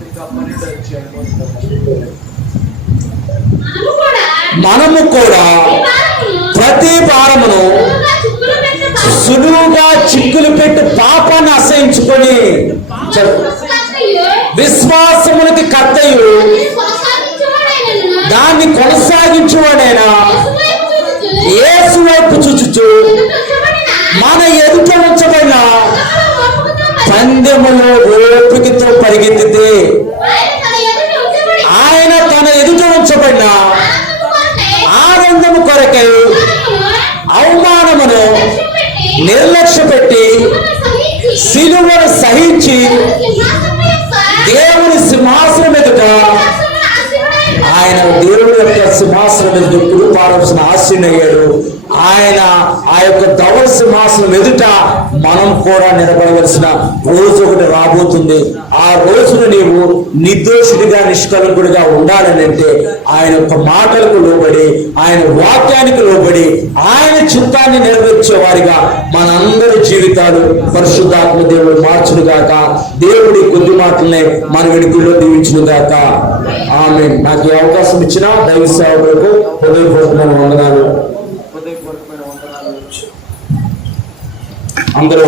మనము కూడా ప్రతి భారమును సులువుగా చిక్కులు పెట్టి పాపాన్ని అసహించుకొని విశ్వాసమునికి కర్తయు దాన్ని కొనసాగించువాడైనా యేసు వైపు చూచుచు మన ఎదుట ఉంచబడిన పందెములో ఓపికతో పరిగెత్తితే ఆయన తన ఎదుట ఉంచబడిన ఆనందము కొరకై అవమానమును నిర్లక్ష్య పెట్టి సిలువను సహించి దేవుని సింహాసనం ఎదుట ఆయన దేవుని యొక్క సింహాసనం ఎదుట కుడిపార్శ్వన ఆసీనుడయ్యాడు. ఆయన ఆ యొక్క ధవల సింహాసనం ఎదుట మనం కూడా నిలబడవలసిన రోజు ఒకటి రాబోతుంది. ఆ రోజున నీవు నిర్దోషుడిగా, నిష్కలంకుడిగా ఉండాలని అంటే ఆయన యొక్క మాటలకు లోబడి, ఆయన వాక్యానికి లోబడి, ఆయన చిత్తాన్ని నెరవేర్చే వారిగా మనందరి జీవితాలు పరిశుద్ధాత్మ దేవుడు మార్చును గాక. దేవుడి కొద్ది మాటలనే మన వెనుకల్లో దీవించును గాక. ఆమేన్. నాకు ఈ అవకాశం ఇచ్చిన దైవ సేవకులకు హృదయపూర్వకమైన వందనాలు. అందరూ